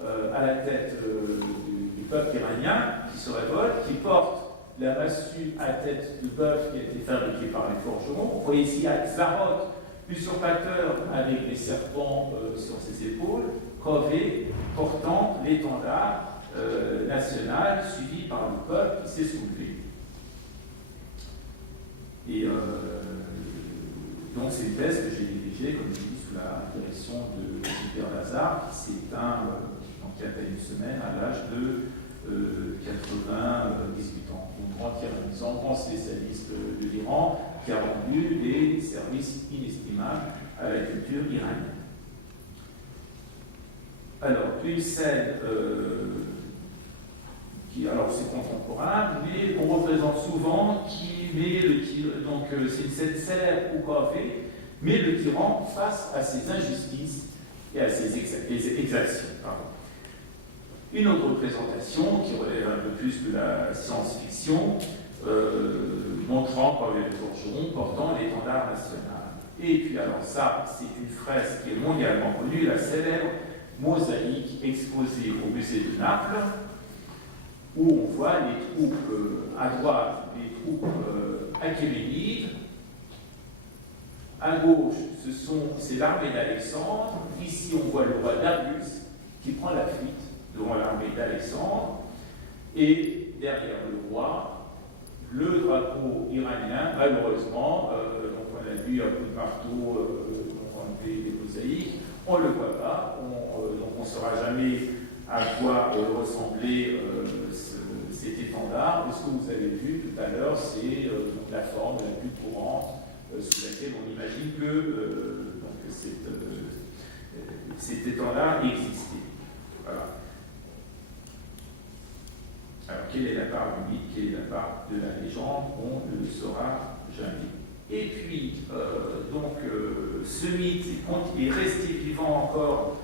à la tête du peuple iranien qui se révolte, qui porte la massue à tête de bœuf qui a été fabriquée par les forgerons. Vous voyez ici Zarok, usurpateur avec les serpents sur ses épaules, Kové portant l'étendard national suivi par le peuple qui s'est soulevé. Et donc c'est une thèse que j'ai dirigée, comme je dis, sous la direction de Peter Lazare, qui s'est éteint il y a une semaine à l'âge de 98 ans. Un grand spécialiste de l'Iran qui a rendu des services inestimables à la culture iranienne. Alors, une scène qui, alors c'est contemporain, mais qu'on représente souvent, qui met le tyran, donc c'est une scène célèbre ou Kové, met le tyran face à ses injustices et à ses exactions. Pardon. Une autre représentation qui relève un peu plus de la science-fiction, montrant Kové le forgeron portant l'étendard national. Et puis alors ça, c'est une fresque qui est mondialement connue, la célèbre mosaïque exposée au musée de Naples, où on voit les troupes à droite, les troupes achéménides. À gauche, c'est l'armée d'Alexandre. Ici, on voit le roi Darius qui prend la fuite devant l'armée d'Alexandre. Et derrière le roi, le drapeau iranien, malheureusement, donc on a vu un coup de marteau, on enlevé les mosaïques, on ne le voit pas, donc on ne saura jamais à quoi ressemblait cet étendard. Et ce que vous avez vu tout à l'heure, c'est la forme la plus courante sous laquelle on imagine que cet étendard existait. Voilà. Alors, quelle est la part du mythe, quelle est la part de la légende? On ne le saura jamais. Et puis, ce mythe est resté vivant encore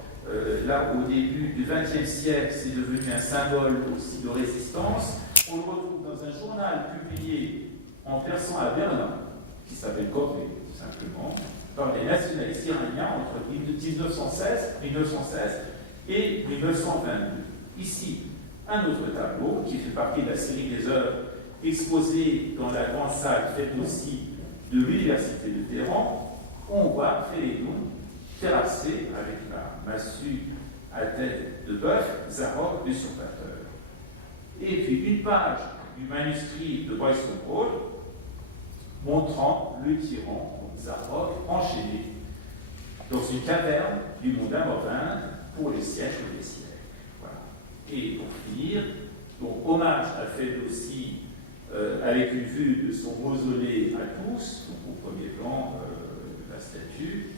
là au début du XXe siècle, c'est devenu un symbole aussi de résistance. On le retrouve dans un journal publié en persan à Berlin, qui s'appelle Kové, tout simplement, par les nationalistes iraniens entre 1916 et 1922. Ici, un autre tableau qui fait partie de la série des œuvres exposées dans la grande salle faite aussi de l'université de Téhéran. On voit Félédoun terrassé avec la massue à tête de bœuf, Zarok l'usurpateur. Et puis une page du manuscrit de Bryson Hall montrant le tyran, Zarok, enchaîné dans une caverne du monde amorphine pour les siècles des siècles. Voilà. Et pour finir, donc hommage à Ferdowsi avec une vue de son mausolée à tous, donc au premier plan la statue,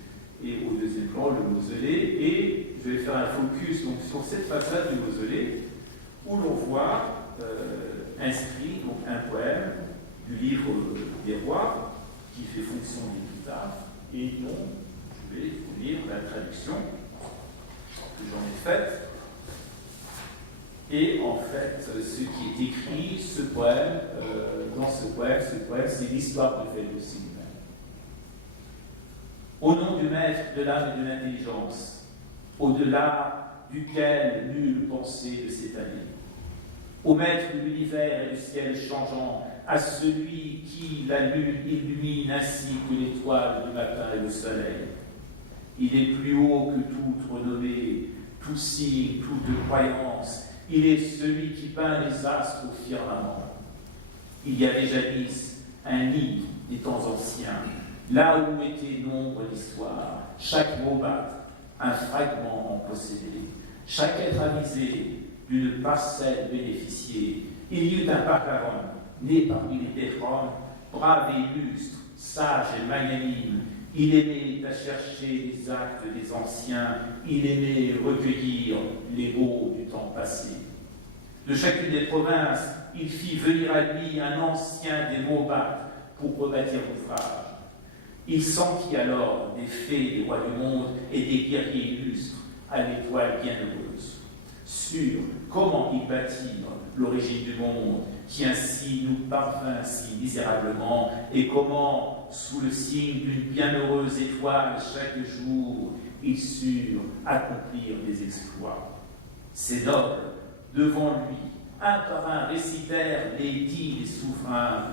et au deuxième plan le mausolée, et je vais faire un focus donc, sur cette façade du mausolée où l'on voit inscrit donc, un poème du livre des rois qui fait fonction d'épitaphe, et dont je vais vous lire la traduction que j'en ai faite. Et en fait, ce qui est écrit, ce poème, dans ce poème, c'est l'histoire de Ferdowsi lui-même. Au nom du maître de l'âme et de l'intelligence, au-delà duquel nulle pensée ne s'est allée, au maître de l'univers et du ciel changeant, à celui qui la lune illumine ainsi que l'étoile du matin et le soleil. Il est plus haut que toute renommée, tout signe, toute croyance. Il est celui qui peint les astres au firmament. Il y avait jadis un livre des temps anciens, là où était nombre l'histoire, chaque mot bat, un fragment en possédé, chaque être avisé d'une parcelle bénéficiée. Il y eut un Pacharon, né parmi les Téhrons, brave et illustre, sage et magnanime. Il aimait à chercher les actes des anciens, il aimait recueillir les mots du temps passé. De chacune des provinces, il fit venir à lui un ancien des Moabs pour rebâtir l'ouvrage. Il s'enquit alors des fées des rois du monde et des guerriers illustres à l'étoile bienheureuse, sur comment ils bâtirent l'origine du monde, qui ainsi nous parvint si misérablement, et comment, sous le signe d'une bienheureuse étoile, chaque jour, ils surent accomplir des exploits. Ces nobles, devant lui, un par un, récitèrent les dits des souverains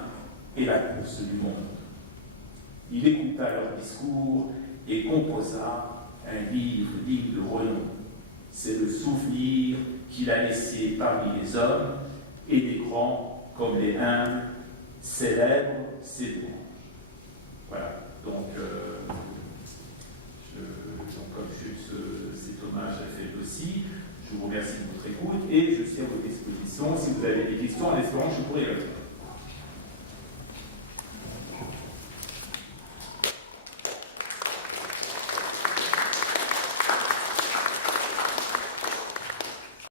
et la course du monde. Il écouta leur discours et composa un livre digne de renom. C'est le souvenir qu'il a laissé parmi les hommes et des grands comme les humbles célèbrent ses louanges. Voilà, donc, comme cet hommage a fait aussi, je vous remercie de votre écoute et je suis à votre disposition si vous avez des questions en espérant que je pourrai répondre.